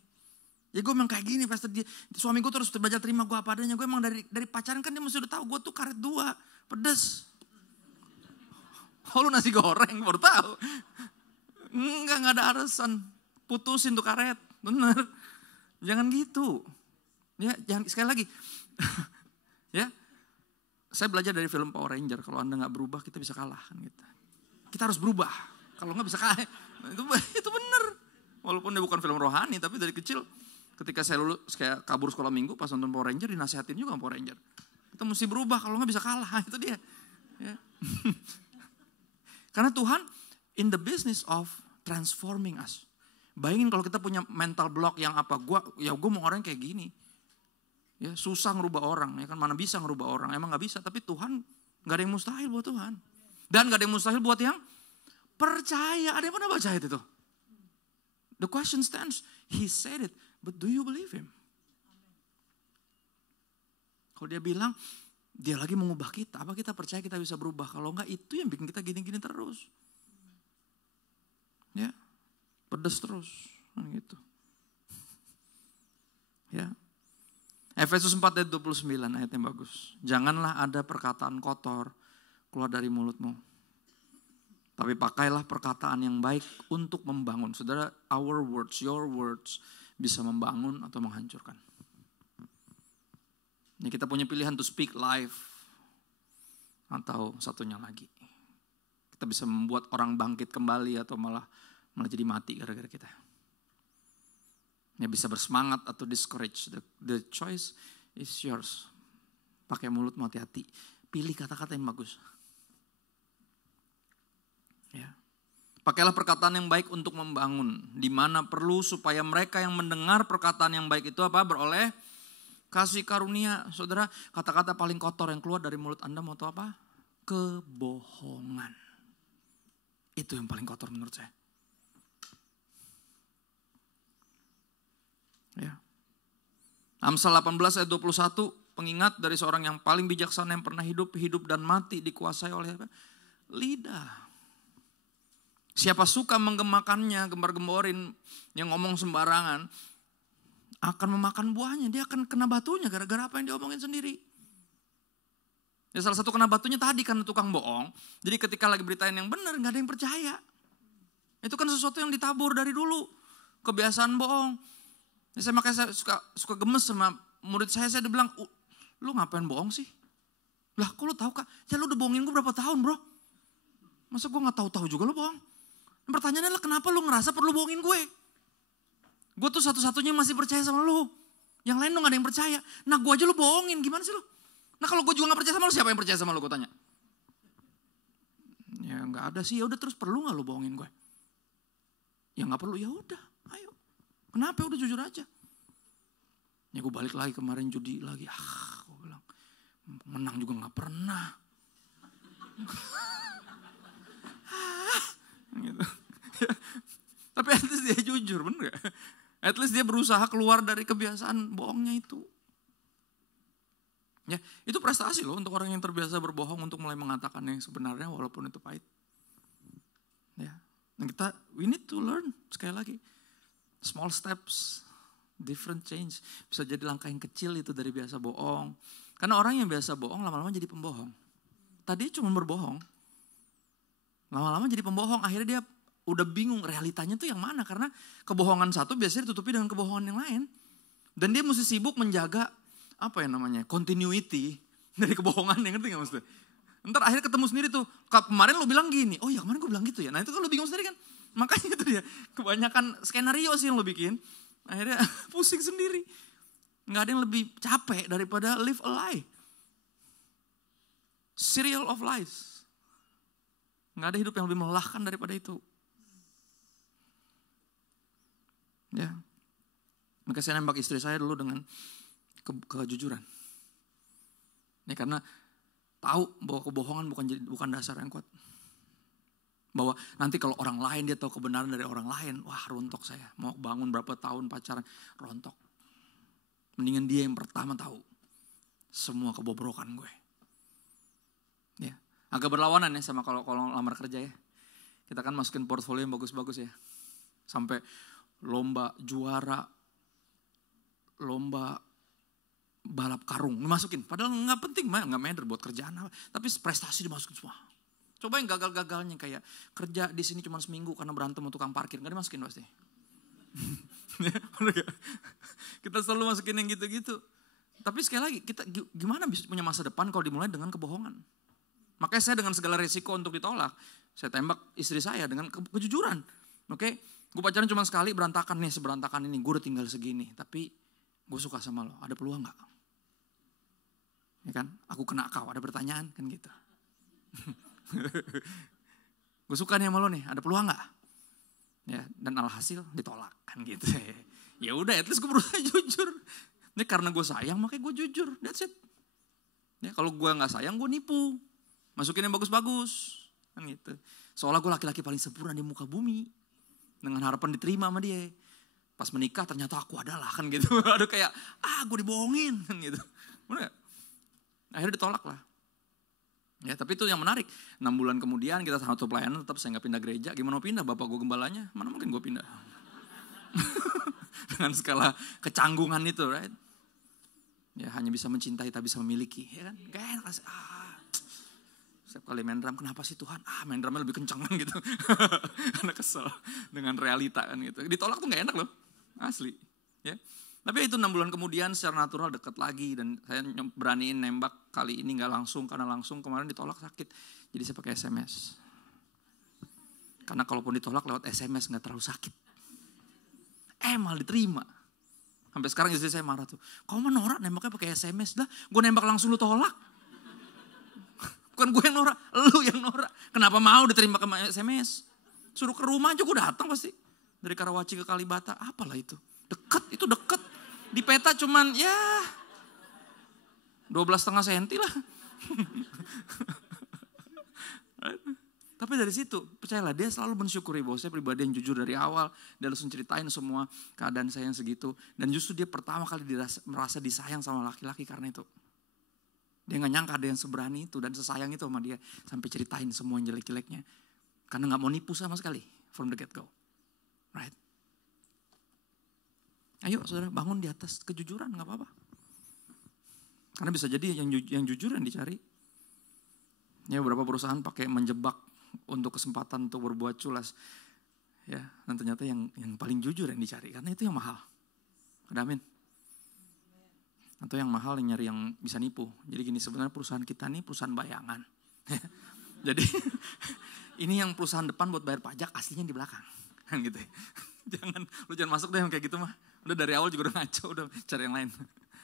Ya gue emang kayak gini, pastor dia. Suami gue terus belajar terima gue apa adanya. Gue emang dari pacaran kan dia mesti udah tahu gue tuh karet 2, pedas. Oh lu nasi goreng baru tahu. Enggak ada alasan. Putusin tuh karet, bener. Jangan gitu. Ya, jangan sekali lagi. Ya, saya belajar dari film Power Ranger. Kalau Anda nggak berubah, kita bisa kalah kan gitu. Kita harus berubah. Kalau nggak bisa kalah, itu bener. Walaupun dia bukan film rohani, tapi dari kecil. Ketika saya lulus, kayak kabur sekolah minggu, pas nonton Power Ranger, dinasihatin juga Power Ranger. Kita mesti berubah, kalau nggak bisa kalah, itu dia. Ya. Karena Tuhan in the business of transforming us. Bayangin kalau kita punya mental block yang apa, gue mau orang kayak gini. Ya, susah ngerubah orang, ya kan mana bisa ngerubah orang, emang nggak bisa. Tapi Tuhan nggak ada yang mustahil buat Tuhan. Dan nggak ada yang mustahil buat yang percaya. Ada yang pernah baca itu? The question stands, he said it. But do you believe him? Kalau dia bilang, dia lagi mengubah kita. Apa kita percaya kita bisa berubah? Kalau enggak, itu yang bikin kita gini-gini terus. Ya, pedes terus. Gitu. Ya. Efesus 4 ayat 29, ayat yang bagus. Janganlah ada perkataan kotor keluar dari mulutmu. Tapi pakailah perkataan yang baik untuk membangun. Saudara, our words, your words, bisa membangun atau menghancurkan. Ini kita punya pilihan to speak life atau satunya lagi. Kita bisa membuat orang bangkit kembali atau malah jadi mati gara-gara kita. Ya bisa bersemangat atau discourage. The choice is yours. Pakai mulutmu hati-hati. Pilih kata-kata yang bagus. Ya. Pakailah perkataan yang baik untuk membangun. Di mana perlu supaya mereka yang mendengar perkataan yang baik itu apa? Beroleh kasih karunia. Saudara, kata-kata paling kotor yang keluar dari mulut Anda mau tahu apa? Kebohongan. Itu yang paling kotor menurut saya. Ya. Amsal 18 ayat 21, pengingat dari seorang yang paling bijaksana yang pernah hidup dan mati dikuasai oleh apa? Lidah. Siapa suka menggemakannya, gembar-gemborin, yang ngomong sembarangan, akan memakan buahnya. Dia akan kena batunya gara-gara apa yang dia omongin sendiri. Ya, salah satu kena batunya tadi karena tukang bohong. Jadi ketika lagi beritain yang benar, gak ada yang percaya. Itu kan sesuatu yang ditabur dari dulu. Kebiasaan bohong. Ya, makanya saya suka gemes sama murid saya bilang, lu ngapain bohong sih? Lah kok lu tahu Kak? Ya lu udah bohongin gue berapa tahun bro? Masa gue gak tahu juga lu bohong? Pertanyaannya adalah kenapa lu ngerasa perlu bohongin gue? Gue tuh satu-satunya masih percaya sama lu. Yang lain lu gak ada yang percaya. Nah gue aja lu bohongin, gimana sih lu? Nah kalau gue juga gak percaya sama lu, siapa yang percaya sama lu, gue tanya? Ya gak ada sih, ya udah terus perlu gak lu bohongin gue? Ya gak perlu, ya udah, ayo. Kenapa? Udah jujur aja. Ya gue balik lagi kemarin judi lagi. Gue bilang, menang juga gak pernah. Gitu. Tapi at least dia jujur, bener gak? At least dia berusaha keluar dari kebiasaan bohongnya itu. Ya, itu prestasi loh untuk orang yang terbiasa berbohong untuk mulai mengatakan yang sebenarnya walaupun itu pahit. Ya, dan we need to learn sekali lagi. Small steps, different change. Bisa jadi langkah yang kecil itu dari biasa bohong. Karena orang yang biasa bohong lama-lama jadi pembohong. Tadi cuma berbohong. Lama-lama jadi pembohong, akhirnya dia udah bingung realitanya tuh yang mana. Karena kebohongan satu biasanya ditutupi dengan kebohongan yang lain. Dan dia mesti sibuk menjaga, apa ya namanya, continuity dari kebohongan, yang ngerti gak maksudnya? Ntar akhirnya ketemu sendiri tuh, kemarin lu bilang gini, oh ya kemarin gue bilang gitu ya. Nah itu kan lu bingung sendiri kan. Makanya itu dia, kebanyakan skenario sih yang lu bikin. Akhirnya pusing sendiri. Gak ada yang lebih capek daripada live a lie. Serial of lies. Gak ada hidup yang lebih melelahkan daripada itu. Ya. Maka saya nembak istri saya dulu dengan kejujuran. Ya, karena tahu bahwa kebohongan bukan dasar yang kuat. Bahwa nanti kalau orang lain dia tahu kebenaran dari orang lain, wah rontok saya. Mau bangun berapa tahun pacaran, rontok. Mendingan dia yang pertama tahu semua kebobrokan gue. Ya. Agak berlawanan ya sama kalau lamar kerja ya. Kita kan masukin portfolio yang bagus-bagus ya. Sampai lomba juara, lomba balap karung dimasukin. Padahal gak penting, gak matter buat kerjaan apa. Tapi prestasi dimasukin semua. Coba yang gagal-gagalnya kayak kerja di sini cuma seminggu karena berantem sama tukang parkir. Gak dimasukin pasti. Kita selalu masukin yang gitu-gitu. Tapi sekali lagi, kita gimana bisa punya masa depan kalau dimulai dengan kebohongan? Makanya saya dengan segala resiko untuk ditolak, saya tembak istri saya dengan kejujuran. Oke, gue pacaran cuma sekali, berantakan nih, seberantakan ini, gue udah tinggal segini. Tapi gue suka sama lo, ada peluang gak? Ya kan, aku kena kau, ada pertanyaan kan gitu. Gue suka nih sama lo nih, ada peluang gak? Ya, dan alhasil ditolak kan gitu. Ya udah, at least gue berusaha jujur. Ini karena gue sayang, makanya gue jujur, that's it. Ya, kalau gue gak sayang, gue nipu. Masukin yang bagus-bagus, kan gitu. Seolah gue laki-laki paling sempurna di muka bumi. Dengan harapan diterima sama dia. Pas menikah ternyata aku adalah, kan gitu. Aduh kayak, gue dibohongin, kan gitu. Bener gak? Akhirnya ditolak lah. Ya tapi itu yang menarik. 6 bulan kemudian kita satu pelayanan, tetap saya gak pindah gereja. Gimana mau pindah? Bapak gue gembalanya, mana mungkin gue pindah. Dengan skala kecanggungan itu, right? Ya hanya bisa mencintai, tak bisa memiliki. Ya kan? Gak enak. Setiap kali main drum, kenapa sih Tuhan? Main drumnya lebih kencang kan gitu. Karena kesel dengan realita kan gitu. Ditolak tuh gak enak loh, asli. Ya. Tapi itu 6 bulan kemudian secara natural deket lagi. Dan saya beraniin nembak kali ini gak langsung. Karena langsung kemarin ditolak sakit. Jadi saya pakai SMS. Karena kalaupun ditolak lewat SMS gak terlalu sakit. Malah diterima. Sampai sekarang istri saya marah tuh. Kau mah norak nembaknya pakai SMS. Dah gue nembak langsung lu tolak. Bukan gue yang norak, lu yang norak. Kenapa mau diterima ke SMS? Suruh ke rumah aja gue datang pasti. Dari Karawaci ke Kalibata, apalah itu. Itu deket. Di peta cuman ya 12,5 senti lah. Tapi dari situ, percayalah dia selalu mensyukuri bahwa saya pribadi yang jujur dari awal. Dia langsung ceritain semua keadaan saya yang segitu. Dan justru dia pertama kali merasa disayang sama laki-laki karena itu. Dia gak nyangka ada yang seberani itu dan sesayang itu sama dia. Sampai ceritain semua yang jelek-jeleknya. Karena gak mau nipu sama sekali from the get go. Right? Ayo saudara bangun di atas kejujuran, gak apa-apa. Karena bisa jadi yang jujur yang dicari. Ya beberapa perusahaan pakai menjebak untuk kesempatan untuk berbuat culas. Ya, dan ternyata yang paling jujur yang dicari karena itu yang mahal. Amin. Atau yang mahal yang nyari yang bisa nipu. Jadi gini, sebenarnya perusahaan kita nih perusahaan bayangan. Jadi ini yang perusahaan depan buat bayar pajak, aslinya di belakang. Kan gitu. Lu jangan masuk deh yang kayak gitu mah. Udah dari awal juga udah ngaco, udah cari yang lain.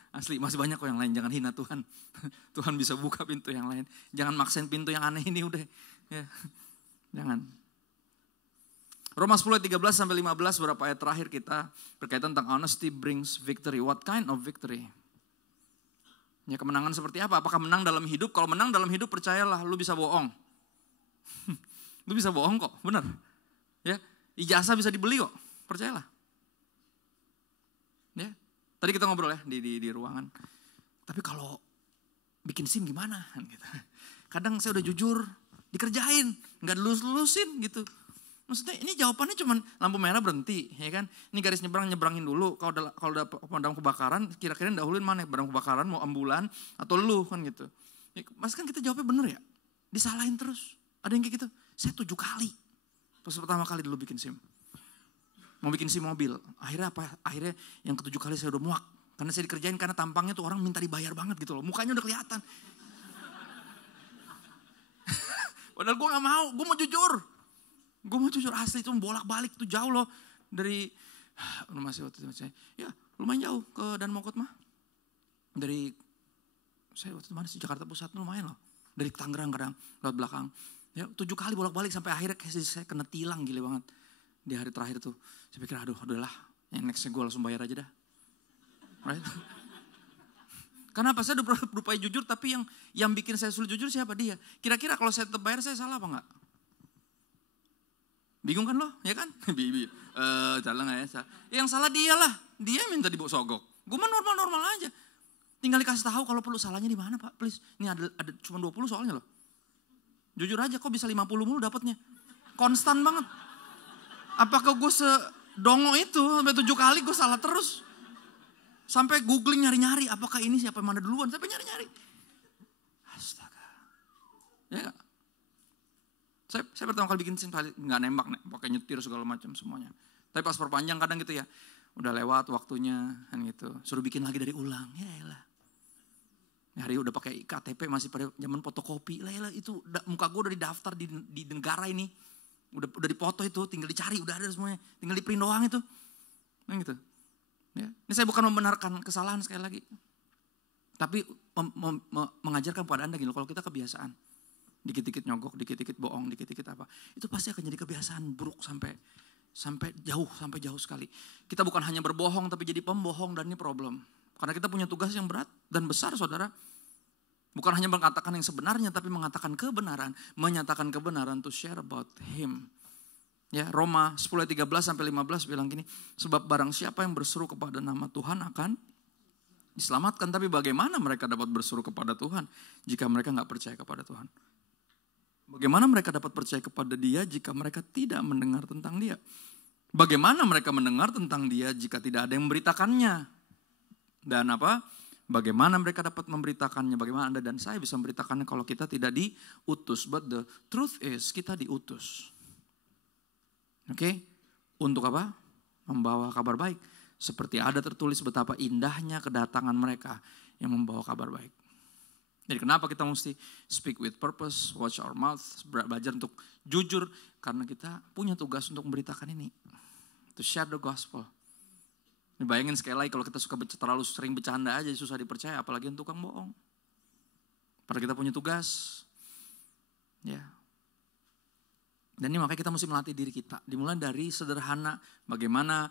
Asli, masih banyak kok yang lain. Jangan hina Tuhan. Tuhan bisa buka pintu yang lain. Jangan maksain pintu yang aneh ini udah. Ya, jangan. Roma 10:13-15 beberapa ayat terakhir kita berkaitan tentang honesty brings victory. What kind of victory? Ya kemenangan seperti apa? Apakah menang dalam hidup? Kalau menang dalam hidup percayalah lu bisa bohong. Lu bisa bohong kok, benar. Ya, ijazah bisa dibeli kok, percayalah. Ya, tadi kita ngobrol ya di ruangan. Tapi kalau bikin SIM gimana? Gitu. Kadang saya udah jujur, dikerjain, nggak dilulus-lulusin gitu. Maksudnya ini jawabannya cuma lampu merah berhenti, ya kan? Ini garis nyebrangin dulu. Kalau udah pemadam kebakaran, kira-kira dahuluin mana? Pemadam kebakaran mau ambulan atau lu kan gitu. Ya, mas kan kita jawabnya bener ya? Disalahin terus. Ada yang kayak gitu. Saya 7 kali. Pas pertama kali dulu bikin SIM. Mau bikin SIM mobil. Akhirnya apa? Akhirnya yang ke-7 kali saya udah muak. Karena saya dikerjain karena tampangnya tuh orang minta dibayar banget gitu loh. Mukanya udah kelihatan. Padahal gue gak mau, gue mau jujur. Gue mau jujur asli itu bolak-balik tuh jauh loh. Dari rumah saya waktu itu saya, ya lumayan jauh ke Dan Mogot mah. Dari saya waktu itu mana sih Jakarta Pusat lumayan loh. Dari Tangerang kadang lewat belakang. Ya 7 kali bolak-balik sampai akhirnya saya kena tilang gila banget. Di hari terakhir tuh saya pikir aduh udahlah. Yang nextnya gue langsung bayar aja dah. Right? Kenapa saya udah berupaya jujur tapi yang bikin saya sulit jujur siapa dia? Kira-kira kalau saya tetap bayar saya salah apa enggak? Bingung kan lo? Ya kan? Salah gak ya? Yang salah dia lah. Dia minta dibawa sogok. Gue mah normal-normal aja. Tinggal dikasih tahu kalau perlu salahnya di mana Pak. Please. Ini ada cuma 20 soalnya loh. Jujur aja kok bisa 50 mulu dapatnya. Konstan banget. Apakah gue sedongo itu sampai 7 kali gue salah terus. Sampai googling nyari-nyari apakah ini siapa yang mana duluan. Sampai nyari-nyari. Astaga. Ya gak? Saya pertama kali bikin SIM nggak nembak, pakai nyetir segala macam semuanya. Tapi pas perpanjang kadang gitu ya, udah lewat waktunya kan gitu. Suruh bikin lagi dari ulang, ya elah. Hari udah pakai KTP masih pada zaman fotokopi, lah itu muka gue udah didaftar di negara ini, udah dipoto itu, tinggal dicari, udah ada semuanya, tinggal di print doang itu, kan gitu. Ya. Ini saya bukan membenarkan kesalahan sekali lagi, tapi mengajarkan kepada Anda gitu, kalau kita kebiasaan. Dikit-dikit nyogok, dikit-dikit bohong, dikit-dikit apa. Itu pasti akan jadi kebiasaan buruk sampai jauh sekali. Kita bukan hanya berbohong tapi jadi pembohong dan ini problem. Karena kita punya tugas yang berat dan besar saudara. Bukan hanya mengatakan yang sebenarnya tapi mengatakan kebenaran. Menyatakan kebenaran to share about him. Ya, Roma 10:13-15 bilang gini. Sebab barang siapa yang berseru kepada nama Tuhan akan diselamatkan. Tapi bagaimana mereka dapat berseru kepada Tuhan jika mereka gak percaya kepada Tuhan? Bagaimana mereka dapat percaya kepada dia jika mereka tidak mendengar tentang dia? Bagaimana mereka mendengar tentang dia jika tidak ada yang memberitakannya? Dan apa? Bagaimana mereka dapat memberitakannya? Bagaimana Anda dan saya bisa memberitakannya kalau kita tidak diutus? But the truth is kita diutus. Oke? Untuk apa? Membawa kabar baik. Seperti ada tertulis betapa indahnya kedatangan mereka yang membawa kabar baik. Jadi kenapa kita mesti speak with purpose, watch our mouth, belajar untuk jujur. Karena kita punya tugas untuk memberitakan ini. To share the gospel. Bayangin sekali lagi kalau kita suka terlalu sering bercanda aja susah dipercaya. Apalagi yang tukang bohong. Padahal kita punya tugas. Ya. Dan ini makanya kita mesti melatih diri kita. Dimulai dari sederhana, bagaimana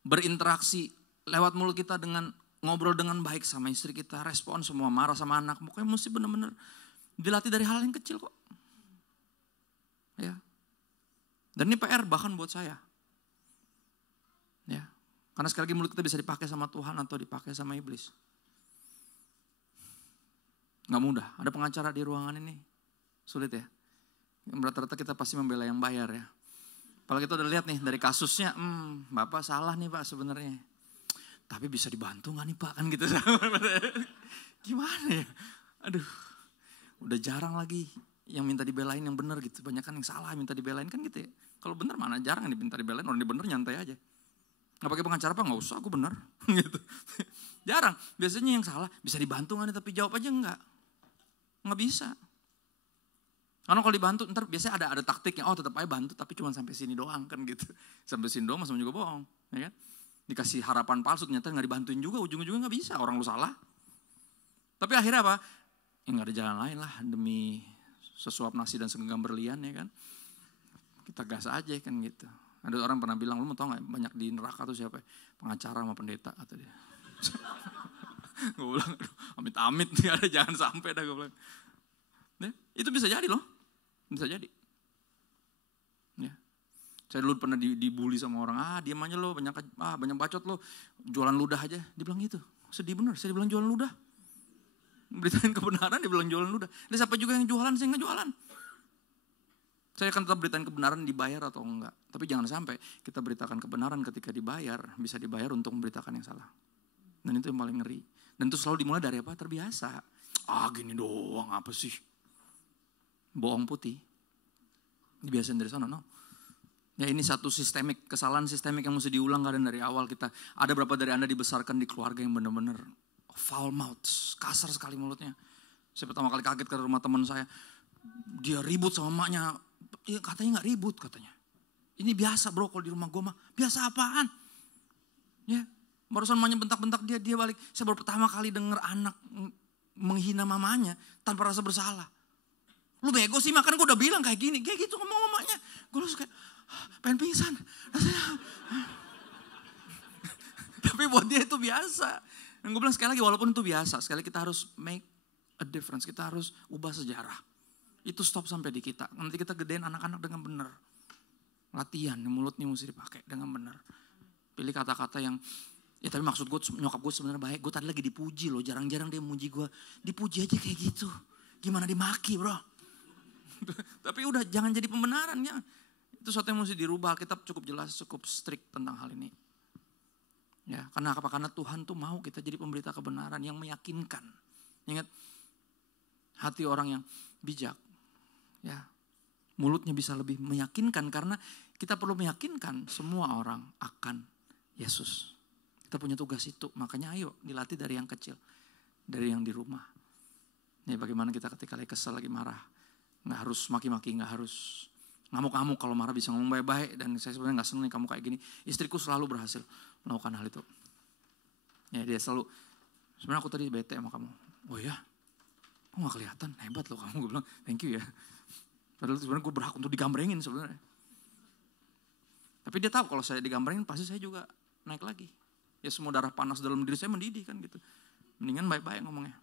berinteraksi lewat mulut kita dengan ngobrol dengan baik sama istri kita, respon semua, marah sama anak. Pokoknya mesti benar-benar dilatih dari hal yang kecil kok. Ya. Dan ini PR bahkan buat saya. Ya. Karena sekali lagi mulut kita bisa dipakai sama Tuhan atau dipakai sama iblis. Gak mudah, ada pengacara di ruangan ini. Sulit ya. Rata-rata kita pasti membela yang bayar ya. Kalau kita udah lihat nih dari kasusnya, Bapak salah nih Pak sebenarnya. Tapi bisa dibantu gak nih Pak? Kan gitu. Gimana ya? Aduh, udah jarang lagi yang minta dibelain yang benar gitu. Banyak kan yang salah minta dibelain kan gitu ya. Kalau benar mana jarang yang minta dibelain, orang yang benar nyantai aja. Gak pakai pengacara Pak, gak usah aku benar. Gitu. Jarang, biasanya yang salah bisa dibantu gak nih tapi jawab aja enggak. Nggak bisa. Karena kalau dibantu ntar biasanya ada taktiknya, oh tetap aja bantu tapi cuma sampai sini doang kan gitu. Sampai sini doang masih juga bohong. Ya kan? Dikasih harapan palsu ternyata nggak dibantuin juga, ujung-ujungnya nggak bisa, orang lu salah. Tapi akhirnya apa? Ya nggak ada jalan lain lah demi sesuap nasi dan segenggam berlian ya kan. Kita gas aja kan gitu. Ada orang pernah bilang, lu mau tau gak banyak di neraka tuh siapa? Pengacara sama pendeta kata dia. Gue bilang, amit-amit nih ada, jangan sampai dah gue bilang. Ya, itu bisa jadi loh, bisa jadi. Ya. Saya dulu pernah dibully sama orang, diam aja lo, banyak bacot lo, jualan ludah aja. Dia bilang gitu, sedih bener, saya dibilang jualan ludah. Beritain kebenaran, dia bilang jualan ludah. Dan siapa juga yang jualan, saya nggak jualan. Saya akan tetap beritain kebenaran dibayar atau enggak. Tapi jangan sampai kita beritakan kebenaran ketika dibayar, bisa dibayar untuk memberitakan yang salah. Dan itu yang paling ngeri. Dan itu selalu dimulai dari apa? Terbiasa. Gini doang apa sih? Bohong putih. Dibiasain dari sana, no. Ya ini satu sistemik, kesalahan sistemik yang mesti diulang kadang dari awal kita. Ada berapa dari Anda dibesarkan di keluarga yang benar-benar foul mouth, kasar sekali mulutnya. Saya pertama kali kaget ke rumah teman saya. Dia ribut sama emaknya. Ya, katanya gak ribut katanya. Ini biasa bro kalau di rumah gue mah. Biasa apaan? Ya. Barusan mamanya bentak-bentak dia balik. Saya baru pertama kali dengar anak menghina mamanya tanpa rasa bersalah. Lu bego sih, makan gue udah bilang kayak gini. Kayak gitu ngomong mamanya. Gue langsung kayak, pengen pingsan. Rasanya. Tapi buat dia itu biasa. Dan gue bilang sekali lagi, walaupun itu biasa, sekali kita harus make a difference. Kita harus ubah sejarah. Itu stop sampai di kita. Nanti kita gedein anak-anak dengan benar. Latihan, mulutnya mesti dipakai dengan benar. Pilih kata-kata yang, ya tapi maksud gue, nyokap gue sebenarnya baik. Gue tadi lagi dipuji loh, jarang-jarang dia muji gue. Dipuji aja kayak gitu. Gimana dimaki bro? Tapi udah jangan jadi pembenarannya. Itu sesuatu yang mesti dirubah. Alkitab cukup jelas, cukup strict tentang hal ini. Ya, karena apa? Karena Tuhan tuh mau kita jadi pemberita kebenaran yang meyakinkan. Ingat, hati orang yang bijak, ya, mulutnya bisa lebih meyakinkan karena kita perlu meyakinkan semua orang akan Yesus. Kita punya tugas itu, makanya ayo dilatih dari yang kecil, dari yang di rumah. Ya, bagaimana kita ketika lagi kesel, lagi marah, nggak harus maki-maki, nggak harus ngamuk-ngamuk. Kalau marah bisa ngomong baik-baik. Dan saya sebenarnya nggak seneng nih kamu kayak gini. Istriku selalu berhasil melakukan hal itu. Ya dia selalu, sebenarnya aku tadi bete sama kamu. Oh ya, kok nggak kelihatan, hebat loh kamu. Gue bilang thank you ya. Padahal sebenarnya gue berhak untuk digambrengin sebenarnya. Tapi dia tahu kalau saya digambrengin pasti saya juga naik lagi. Ya semua darah panas dalam diri saya mendidih kan gitu. Mendingan baik-baik ngomongnya.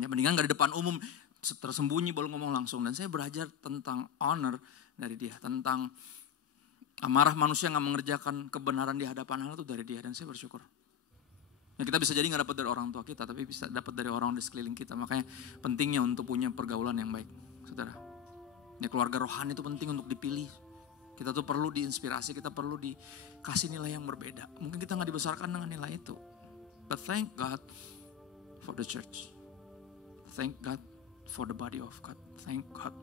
Ya mendingan gak di depan umum tersembunyi baru ngomong langsung. Dan saya belajar tentang honor dari dia. Tentang amarah manusia gak mengerjakan kebenaran di hadapan Allah itu dari dia. Dan saya bersyukur. Ya kita bisa jadi gak dapat dari orang tua kita. Tapi bisa dapat dari orang di sekeliling kita. Makanya pentingnya untuk punya pergaulan yang baik. Saudara. Ya keluarga rohani itu penting untuk dipilih. Kita tuh perlu diinspirasi. Kita perlu dikasih nilai yang berbeda. Mungkin kita gak dibesarkan dengan nilai itu. But thank God for the church. Thank God for the body of God. Thank God.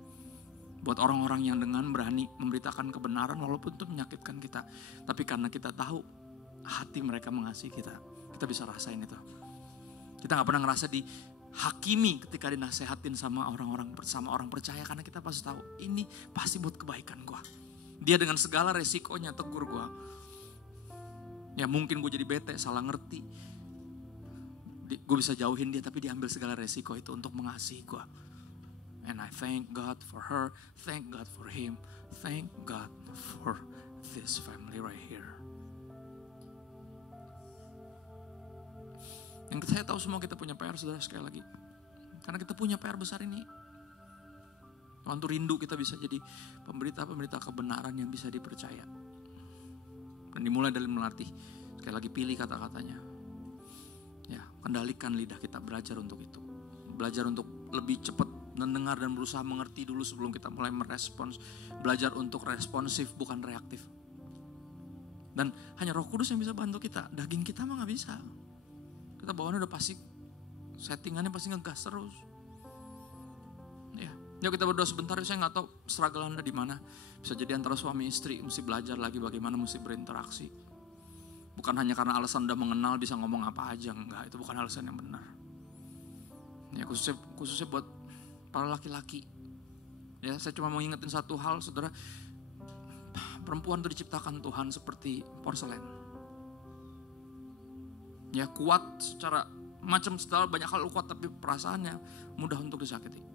Buat orang-orang yang dengan berani memberitakan kebenaran walaupun itu menyakitkan kita. Tapi karena kita tahu hati mereka mengasihi kita. Kita bisa rasain itu. Kita gak pernah ngerasa dihakimi ketika dinasehatin sama orang-orang, sama orang percaya. Karena kita pasti tahu ini pasti buat kebaikan gue. Dia dengan segala resikonya tegur gue. Ya mungkin gue jadi bete, salah ngerti. Gue bisa jauhin dia tapi dia ambil segala resiko itu untuk mengasihi gue. And I thank God for her, thank God for him, thank God for this family right here. Yang saya tahu semua kita punya PR, saudara, sekali lagi. Karena kita punya PR besar ini. Tuhan tuh rindu kita bisa jadi pemberita-pemberita kebenaran yang bisa dipercaya. Dan dimulai dari melatih. Sekali lagi, pilih kata-katanya. Ya, kendalikan lidah kita, belajar untuk itu. Belajar untuk lebih cepat mendengar dan berusaha mengerti dulu sebelum kita mulai merespons. Belajar untuk responsif, bukan reaktif. Dan hanya Roh Kudus yang bisa bantu kita. Daging kita mah gak bisa. Kita bawaannya udah pasti, settingannya pasti ngegas terus. Ya, yuk kita berdoa sebentar. Saya nggak tahu struggle Anda di mana. Bisa jadi antara suami istri mesti belajar lagi bagaimana mesti berinteraksi. Bukan hanya karena alasan Anda mengenal bisa ngomong apa aja, enggak. Itu bukan alasan yang benar. Ya, khususnya buat para laki-laki. Ya, saya cuma mau ingetin satu hal, saudara. Perempuan itu diciptakan Tuhan seperti porselen. Ya, kuat secara macam segala banyak hal kuat, tapi perasaannya mudah untuk disakiti.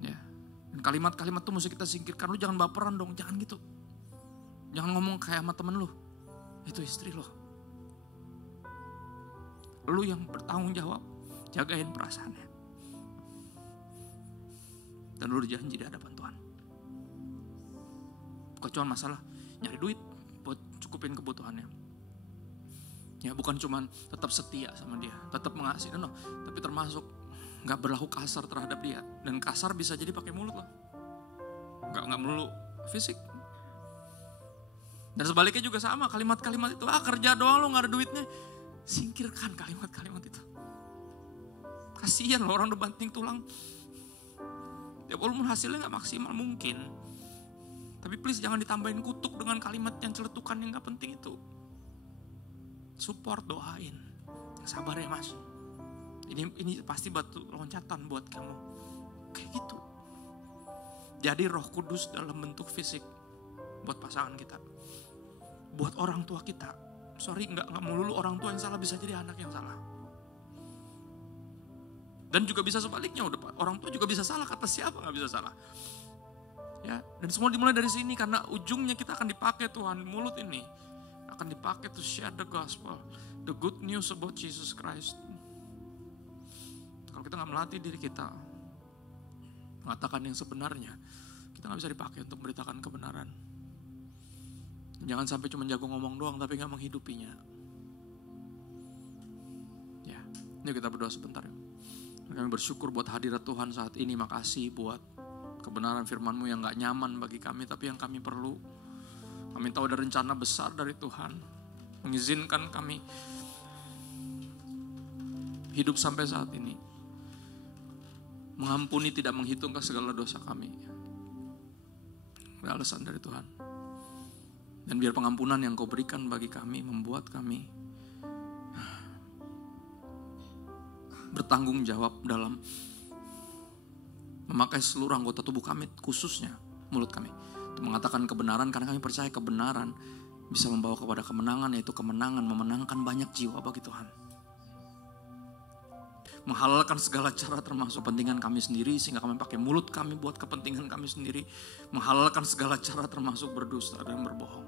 Ya, dan kalimat-kalimat itu mesti kita singkirkan. Lu jangan baperan dong, jangan gitu. Jangan ngomong kayak sama temen lu. Itu istri lo. Lu yang bertanggung jawab, jagain perasaannya. Dan lu dijanji di hadapan Tuhan. Bukan cuma masalah nyari duit buat cukupin kebutuhannya. Ya, bukan cuma tetap setia sama dia, tetap mengasihi, no, tapi termasuk gak berlaku kasar terhadap dia. Dan kasar bisa jadi pakai mulut loh, gak melulu fisik. Dan sebaliknya juga sama, kalimat-kalimat itu, kerja doang lo gak ada duitnya. Singkirkan kalimat-kalimat itu. Kasian lo, orang udah banting tulang. Ya walaupun hasilnya gak maksimal mungkin, tapi please jangan ditambahin kutuk dengan kalimat yang celetukan yang gak penting itu. Support, doain. Sabar ya mas. Ini pasti batu loncatan buat kamu. Kayak gitu. Jadi Roh Kudus dalam bentuk fisik buat pasangan kita. Buat orang tua kita. Sorry, nggak melulu orang tua yang salah, bisa jadi anak yang salah. Dan juga bisa sebaliknya, orang tua juga bisa salah, kata siapa nggak bisa salah. Ya, dan semua dimulai dari sini karena ujungnya kita akan dipakai Tuhan, mulut ini akan dipakai to share the gospel, the good news about Jesus Christ. Kalau kita nggak melatih diri kita mengatakan yang sebenarnya, kita nggak bisa dipakai untuk memberitakan kebenaran. Jangan sampai cuma jago ngomong doang tapi nggak menghidupinya. Ya, ini kita berdoa sebentar. Kami bersyukur buat hadirat Tuhan saat ini. Makasih buat kebenaran firman-Mu yang gak nyaman bagi kami, tapi yang kami perlu. Kami tahu ada rencana besar dari Tuhan, mengizinkan kami hidup sampai saat ini. Mengampuni, tidak menghitungkan segala dosa kami. Ada alasan dari Tuhan. Dan biar pengampunan yang Kau berikan bagi kami membuat kami bertanggung jawab dalam memakai seluruh anggota tubuh kami, khususnya mulut kami, untuk mengatakan kebenaran, karena kami percaya kebenaran bisa membawa kepada kemenangan, yaitu kemenangan memenangkan banyak jiwa bagi Tuhan. Menghalalkan segala cara termasuk kepentingan kami sendiri, sehingga kami pakai mulut kami buat kepentingan kami sendiri. Menghalalkan segala cara termasuk berdusta dan berbohong.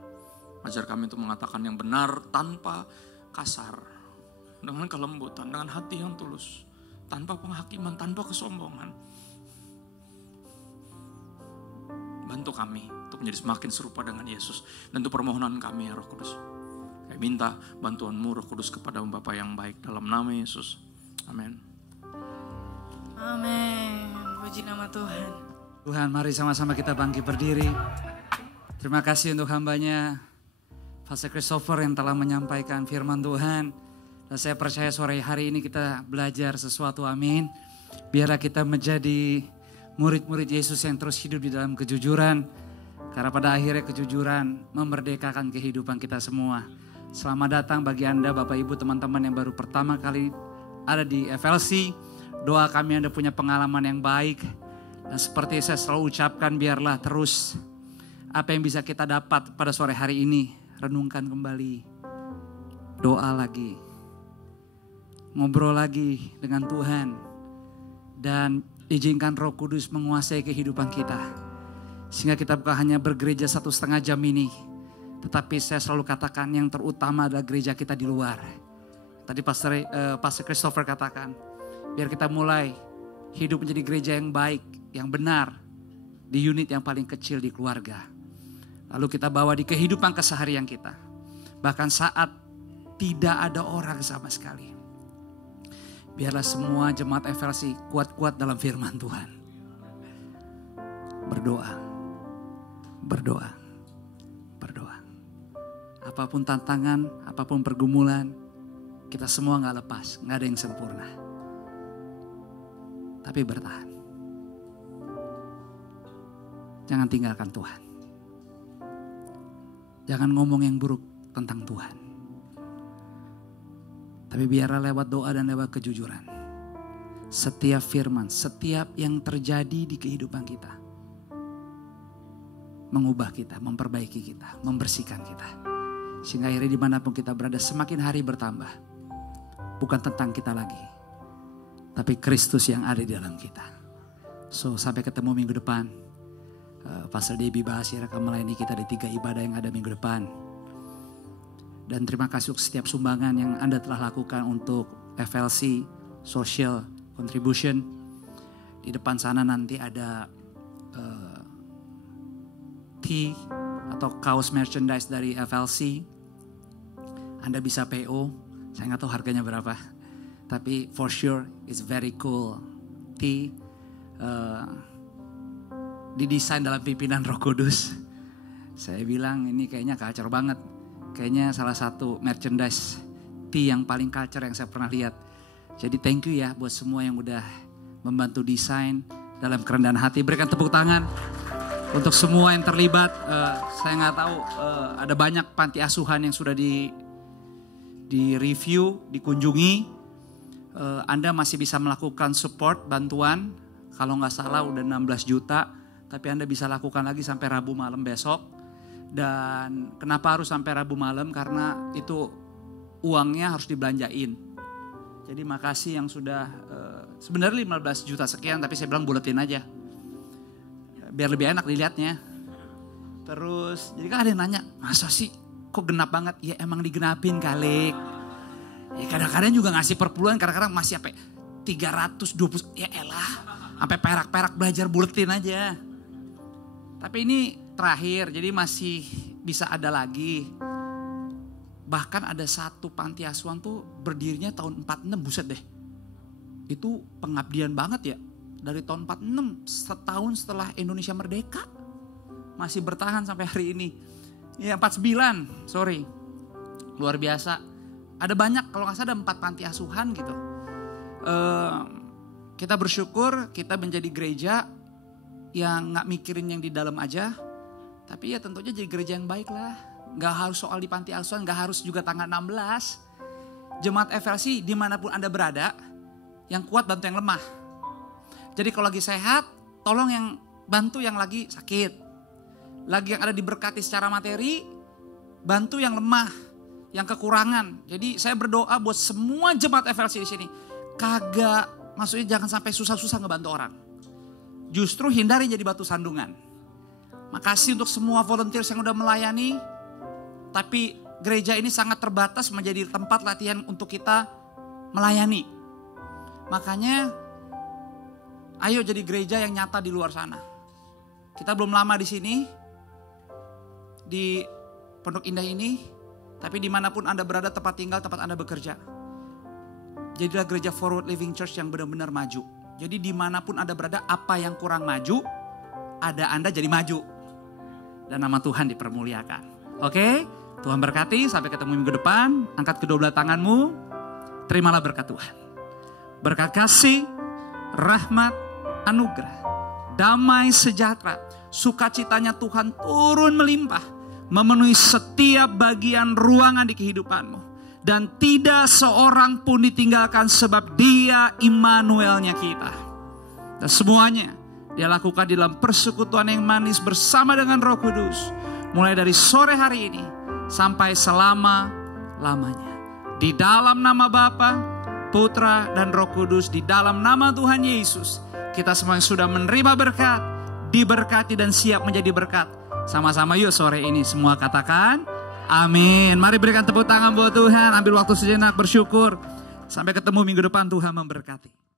Ajar kami untuk mengatakan yang benar tanpa kasar, dengan kelembutan, dengan hati yang tulus, tanpa penghakiman, tanpa kesombongan. Bantu kami untuk menjadi semakin serupa dengan Yesus. Dan itu permohonan kami ya Roh Kudus. Kami minta bantuan-Mu Roh Kudus kepada Bapa yang baik, dalam nama Yesus. Amin. Amin. Puji nama Tuhan. Tuhan, mari sama-sama kita bangkit berdiri. Terima kasih untuk hamba-Nya Pastor Christopher yang telah menyampaikan firman Tuhan. Dan saya percaya sore hari ini kita belajar sesuatu, amin. Biarlah kita menjadi murid-murid Yesus yang terus hidup di dalam kejujuran. Karena pada akhirnya kejujuran memerdekakan kehidupan kita semua. Selamat datang bagi Anda Bapak Ibu teman-teman yang baru pertama kali ada di FLC. Doa kami Anda punya pengalaman yang baik. Dan seperti saya selalu ucapkan, biarlah terus apa yang bisa kita dapat pada sore hari ini. Renungkan kembali. Doa lagi. Ngobrol lagi dengan Tuhan. Dan Izinkan Roh Kudus menguasai kehidupan kita. Sehingga kita bukan hanya bergereja 1,5 jam ini. Tetapi saya selalu katakan yang terutama adalah gereja kita di luar. Tadi Pastor Christopher katakan, biar kita mulai hidup menjadi gereja yang baik, yang benar. Di unit yang paling kecil di keluarga. Lalu kita bawa di kehidupan keseharian kita. Bahkan saat tidak ada orang sama sekali. Biarlah semua jemaat FLC kuat-kuat dalam firman Tuhan. Berdoa. Berdoa. Berdoa. Apapun tantangan, apapun pergumulan, kita semua gak lepas. Gak ada yang sempurna. Tapi bertahan. Jangan tinggalkan Tuhan. Jangan ngomong yang buruk tentang Tuhan. Tapi biarlah lewat doa dan lewat kejujuran. Setiap firman, setiap yang terjadi di kehidupan kita. Mengubah kita, memperbaiki kita, membersihkan kita. Sehingga akhirnya dimanapun kita berada semakin hari bertambah. Bukan tentang kita lagi. Tapi Kristus yang ada di dalam kita. So sampai ketemu minggu depan. Pastor Debbie Bahasir akan melayani kita di 3 ibadah yang ada minggu depan. Dan terima kasih untuk setiap sumbangan yang Anda telah lakukan untuk FLC Social Contribution. Di depan sana nanti ada tee atau kaos merchandise dari FLC. Anda bisa PO, saya nggak tahu harganya berapa. Tapi for sure it's very cool. Tee didesain dalam pimpinan Roh Kudus. Saya bilang ini kayaknya culture banget. Kayaknya salah satu merchandise tee yang paling culture yang saya pernah lihat. Jadi thank you ya buat semua yang udah membantu desain dalam kerendahan hati. Berikan tepuk tangan untuk semua yang terlibat. Saya nggak tahu ada banyak panti asuhan yang sudah di review, dikunjungi. Anda masih bisa melakukan support, bantuan. Kalau nggak salah udah 16 juta. Tapi Anda bisa lakukan lagi sampai Rabu malam besok. Dan kenapa harus sampai Rabu malam? Karena itu uangnya harus dibelanjain. Jadi makasih yang sudah sebenarnya 15 juta sekian, tapi saya bilang buletin aja. Biar lebih enak dilihatnya. Terus jadi kan ada yang nanya, masa sih kok genap banget? Ya emang digenapin kali. Ya kadang-kadang juga ngasih perpuluhan, kadang-kadang masih sampai 320. Ya elah, sampai perak-perak belajar buletin aja. Tapi ini terakhir, jadi masih bisa ada lagi. Bahkan ada satu panti asuhan tuh berdirinya tahun 46, buset deh. Itu pengabdian banget ya. Dari tahun 46, setahun setelah Indonesia merdeka. Masih bertahan sampai hari ini. Ya 49, sorry. Luar biasa. Ada banyak, kalau gak salah ada 4 panti asuhan gitu. Kita bersyukur kita menjadi gereja yang gak mikirin yang di dalam aja. Tapi ya tentunya jadi gereja yang baik lah. Gak harus soal di panti asuhan, gak harus juga tanggal 16. Jemaat FLC dimanapun Anda berada, yang kuat bantu yang lemah. Jadi kalau lagi sehat, tolong yang bantu yang lagi sakit. Lagi yang ada diberkati secara materi, bantu yang lemah, yang kekurangan. Jadi saya berdoa buat semua jemaat FLC di sini. Kagak, maksudnya jangan sampai susah-susah ngebantu orang. Justru hindari jadi batu sandungan. Makasih untuk semua volunteers yang udah melayani. Tapi gereja ini sangat terbatas menjadi tempat latihan untuk kita melayani. Makanya ayo jadi gereja yang nyata di luar sana. Kita belum lama di sini, di Pondok Indah ini. Tapi dimanapun Anda berada, tempat tinggal, tempat Anda bekerja. Jadilah gereja Forward Living Church yang benar-benar maju. Jadi dimanapun Anda berada, apa yang kurang maju, ada Anda jadi maju. Dan nama Tuhan dipermuliakan. Oke, Tuhan berkati, sampai ketemu minggu depan. Angkat kedua belah tanganmu, terimalah berkat Tuhan. Berkat kasih, rahmat, anugerah, damai sejahtera, sukacitanya Tuhan turun melimpah. Memenuhi setiap bagian ruangan di kehidupanmu. Dan tidak seorang pun ditinggalkan sebab Dia Immanuelnya kita. Dan semuanya Dia lakukan di dalam persekutuan yang manis bersama dengan Roh Kudus. Mulai dari sore hari ini sampai selama-lamanya. Di dalam nama Bapa, Putra dan Roh Kudus, di dalam nama Tuhan Yesus. Kita semua yang sudah menerima berkat, diberkati dan siap menjadi berkat. Sama-sama yuk sore ini semua katakan amin. Mari berikan tepuk tangan buat Tuhan. Ambil waktu sejenak bersyukur. Sampai ketemu minggu depan, Tuhan memberkati.